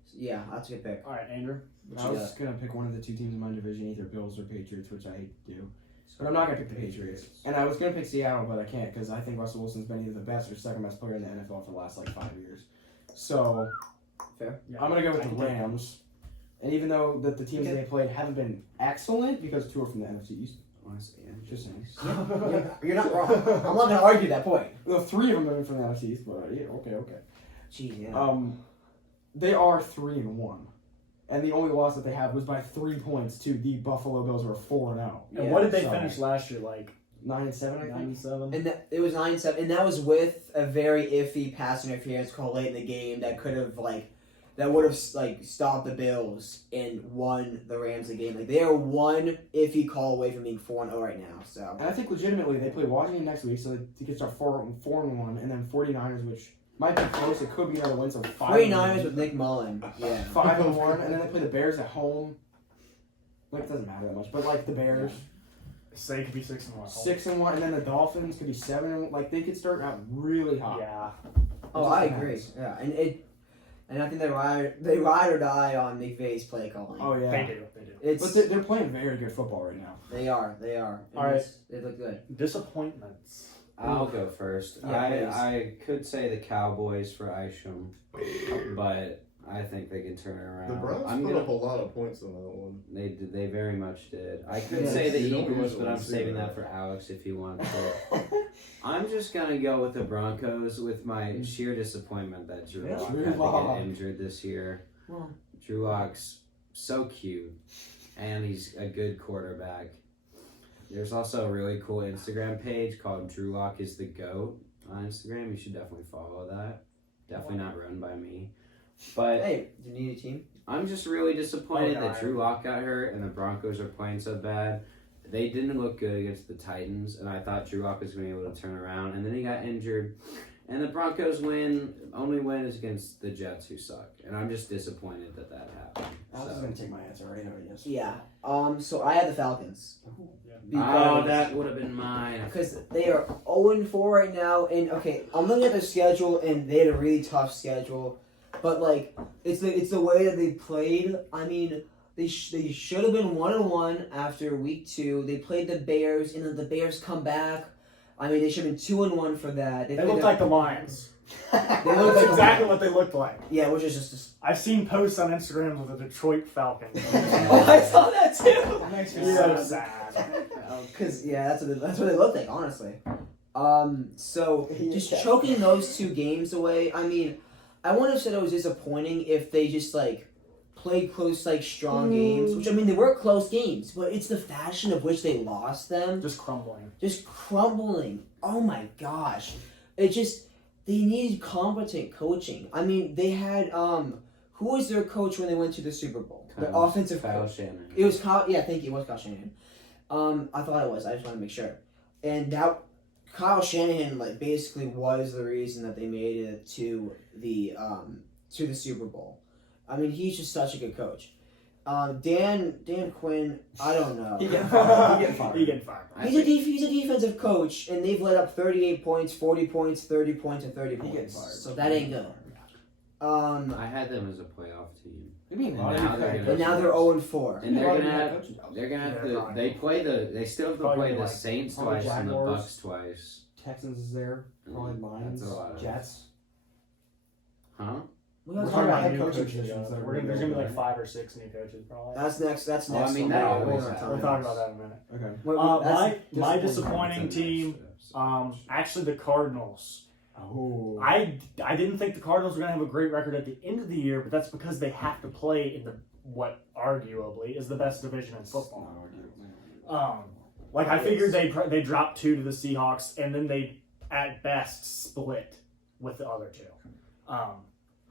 So, yeah, that's a good pick. All right, Andrew. I was gonna pick one of the 2 teams in my division, either Bills or Patriots, which I hate to do. But I'm not gonna pick the Patriots. And I was gonna pick Seattle, but I can't because I think Russell Wilson's been either the best or second best player in the NFL for the last 5 years. So Fair. Yeah, I'm gonna go with I the can take Rams. And even though the teams they played haven't been excellent, because 2 are from the NFC East. Honestly, yeah. Just saying. You're not wrong. I'm not gonna argue that point. Well, 3 of them are from the NFC East, but yeah, okay. Jeez, yeah. They are 3-1, and the only loss that they have was by 3 points to the Buffalo Bills, who are 4-0. And what did they finish last year? 9-7, I think. 9-7. And it was 9-7, and that was with a very iffy pass interference call late in the game that could have that would have stopped the Bills and won the Rams the game. They are one iffy call away from being 4-0 right now. So. And I think legitimately they play Washington next week, so they can start 4-1, and then 49ers, which might be close. It could be another win, so 49ers with Nick Mullen. Yeah. 5-1, and then they play the Bears at home. It doesn't matter that much, but the Bears. Say it could be 6-1. 6-1, and then the Dolphins could be 7. They could start out really hot. Yeah. Oh, I agree. Yeah, and I think they ride or die on McVay's play calling. Oh yeah, They do. But they're playing very good football right now. They are. All right. They look good. Disappointments. I'll go first. Yeah, I could say the Cowboys for Isham, but I think they can turn it around. The Browns put up a lot of points in that one. They did. They very much did. I could Yeah, say the you don't Eagles, usually but I'm see saving that. that for Alex if he wants to. I'm just gonna go with the Broncos with my sheer disappointment that Drew Lock Drew had to Lock. get injured this year. Well. Drew Lock's so cute, and he's a good quarterback. There's also a really cool Instagram page called Drew Lock is the GOAT on Instagram. You should definitely follow that. Definitely not run by me. But Hey, do you need a team? I'm just really disappointed Oh, that Drew Lock got hurt and the Broncos are playing so bad. They didn't look good against the Titans, and I thought Drew Lock was going to be able to turn around. And then he got injured, and the Broncos only win is against the Jets, who suck. And I'm just disappointed that happened. I was going to take my answer right now, yes. Yeah. So I had the Falcons. Oh, that would have been mine. Because they are 0-4 right now, and okay, I'm looking at their schedule, and they had a really tough schedule, but it's the way that they played. I mean, they should have been 1-1 after week 2. They played the Bears, and then the Bears come back. I mean, they should have been 2-1 for that. They looked like the Lions. They That's look like exactly what they looked like. Yeah, which is just. I've seen posts on Instagram with the Detroit Falcons. Oh, I saw that too. That makes me So sad. sad. Because that's what they look like, honestly. So just choking those 2 games away. I mean, I wouldn't have said it was disappointing if they just played close, strong games. Which I mean, they were close games, but it's the fashion of which they lost them. Just crumbling. Just crumbling. Oh my gosh, they needed competent coaching. I mean, they had who was their coach when they went to the Super Bowl? The offensive Kyle coach. Shanahan. It was Kyle. Yeah, thank you. It was Kyle Shanahan. I thought it was. I just wanted to make sure. And that Kyle Shanahan basically was the reason that they made it to the Super Bowl. I mean, he's just such a good coach. Dan Quinn, I don't know. He getting fired. He getting fired. He's a defensive coach, and they've let up 38 points, 40 points, 30 points, and 30 He getting points. fired. So that ain't good. I had them as a playoff team. You mean And now they're And now they're 0-4. And they're gonna have Yeah, to. They still have to Probably play the like- Saints probably twice and the Jaguars. Bucks twice. Texans is there. Probably Lions. That's a lot of- Jets. Huh? We're We're not talking talking about about head new coaching coaches, positions that are There's gonna be going, 5 or 6 new coaches probably. That's next. That's Well, next. I mean, one. that We're always not happens. talking We'll talk about that in a minute. Okay. That's My disappointing. disappointing team, actually the Cardinals. Oh. I didn't think the Cardinals were going to have a great record at the end of the year, but that's because they have to play in what arguably is the best division in football. I figured they dropped 2 to the Seahawks, and then at best split with the other two.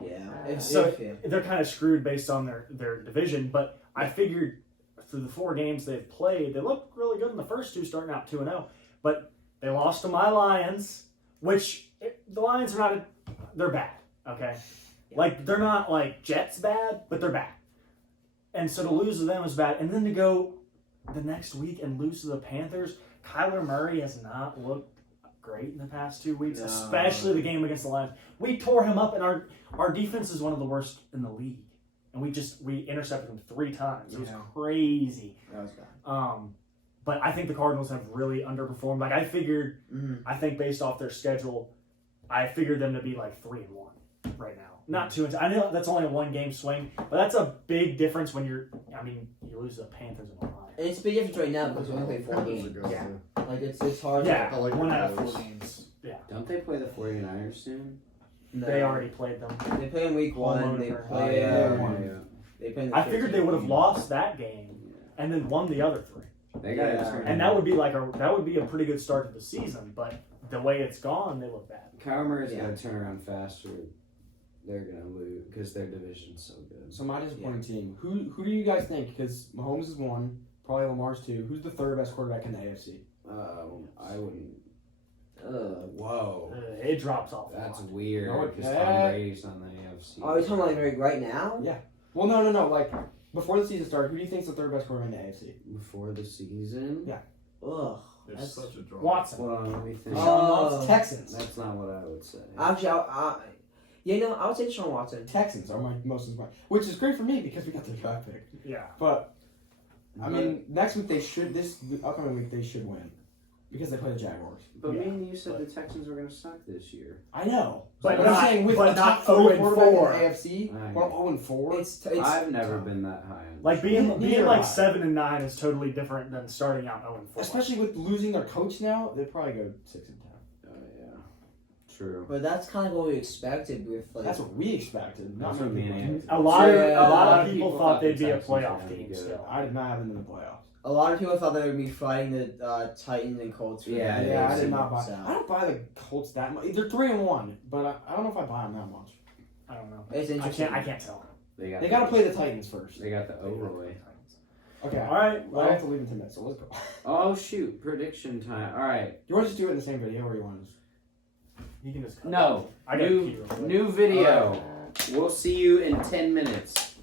Yeah. So they're kind of screwed based on their division, but I figured through the 4 games they've played, they look really good in the first 2, starting out 2-0, but they lost to my Lions, which the Lions are not, they're bad, okay? Like, they're not like Jets bad, but they're bad. And so to lose to them is bad, and then to go the next week and lose to the Panthers, Kyler Murray has not looked great in the past 2 weeks, especially the game against the Lions. We tore him up, and our defense is one of the worst in the league. And we intercepted him 3 times. It was crazy. That was bad. But I think the Cardinals have really underperformed. Like, I figured, I think based off their schedule, I figured them to be like 3-1 right now. Not 2-2. I know that's only a 1-game swing, but that's a big difference when you lose to the Panthers and the Lions. And it's a big difference right now because we only play 4 games. Yeah. Like, it's hard. Yeah, I like 1 out of those. 4 games. Yeah. Don't they play the 49ers soon? No. They already played them. They play in week 1. They Homeowner. play. yeah. They play. In the I figured they 15th. would have lost that game and then won the other 3. They got Yeah. it. And that would be a pretty good start to the season, but the way it's gone, they look bad. Kyler Murray's Yeah. gonna turn around faster. They're gonna lose because their division's so good. So my disappointing team. Who do you guys think? Because Mahomes is 1, probably Lamar's 2. Who's the 3rd best quarterback in the AFC? I wouldn't. Whoa. It drops off. a That's lot. weird No, because yeah. Tom Brady's on the AFC. Oh, you're talking about like right now? Yeah. Well, no. Like before the season started, who do you think's the 3rd best quarterback in the AFC? Before the season? Yeah. Ugh. It's That's- such a draw. Watson. Hold on, let me think. Oh. Texans. That's not what I would say. Actually, I would say Deshaun Watson. Texans are my most disappointing, which is great for me because we got the draft pick. Yeah. But I mean, next week this upcoming week they should win because they play the Jaguars. But Yeah, me and you said the Texans were going to suck this year. I know, But I'm not- saying with but a top not 3 0-4. quarterback in the AFC, I well, know. 0-4. It's I've never been that high on Like Neither being am like I. 7-9 is totally different than starting out 0-4. Especially with losing their coach now, they'd probably go 6-10. Oh, yeah. True. But that's kind of what we expected with like. That's what we expected. Not That's what many me people. and a lot Yeah, of people thought they'd be a Texans were playoff gonna be team good. still. I did not have them in the playoffs. A lot of people thought they would be fighting the Titans and Colts. For Yeah, the Yeah, I AFC, did not buy. so. I don't buy the Colts that much. They're 3-1, but I don't know if I buy them that much. I don't know. It's I interesting. can't tell. They got They got to play the Titans first. They got the overlay. Okay. All right. Well, I have Well, to leave in 10 minutes, so let's go. Oh, shoot. Prediction time. All right. You want to just do it in the same video, or you want to just? you can just cut. No. I got New, pee real quick. new video. We'll see you in 10 minutes.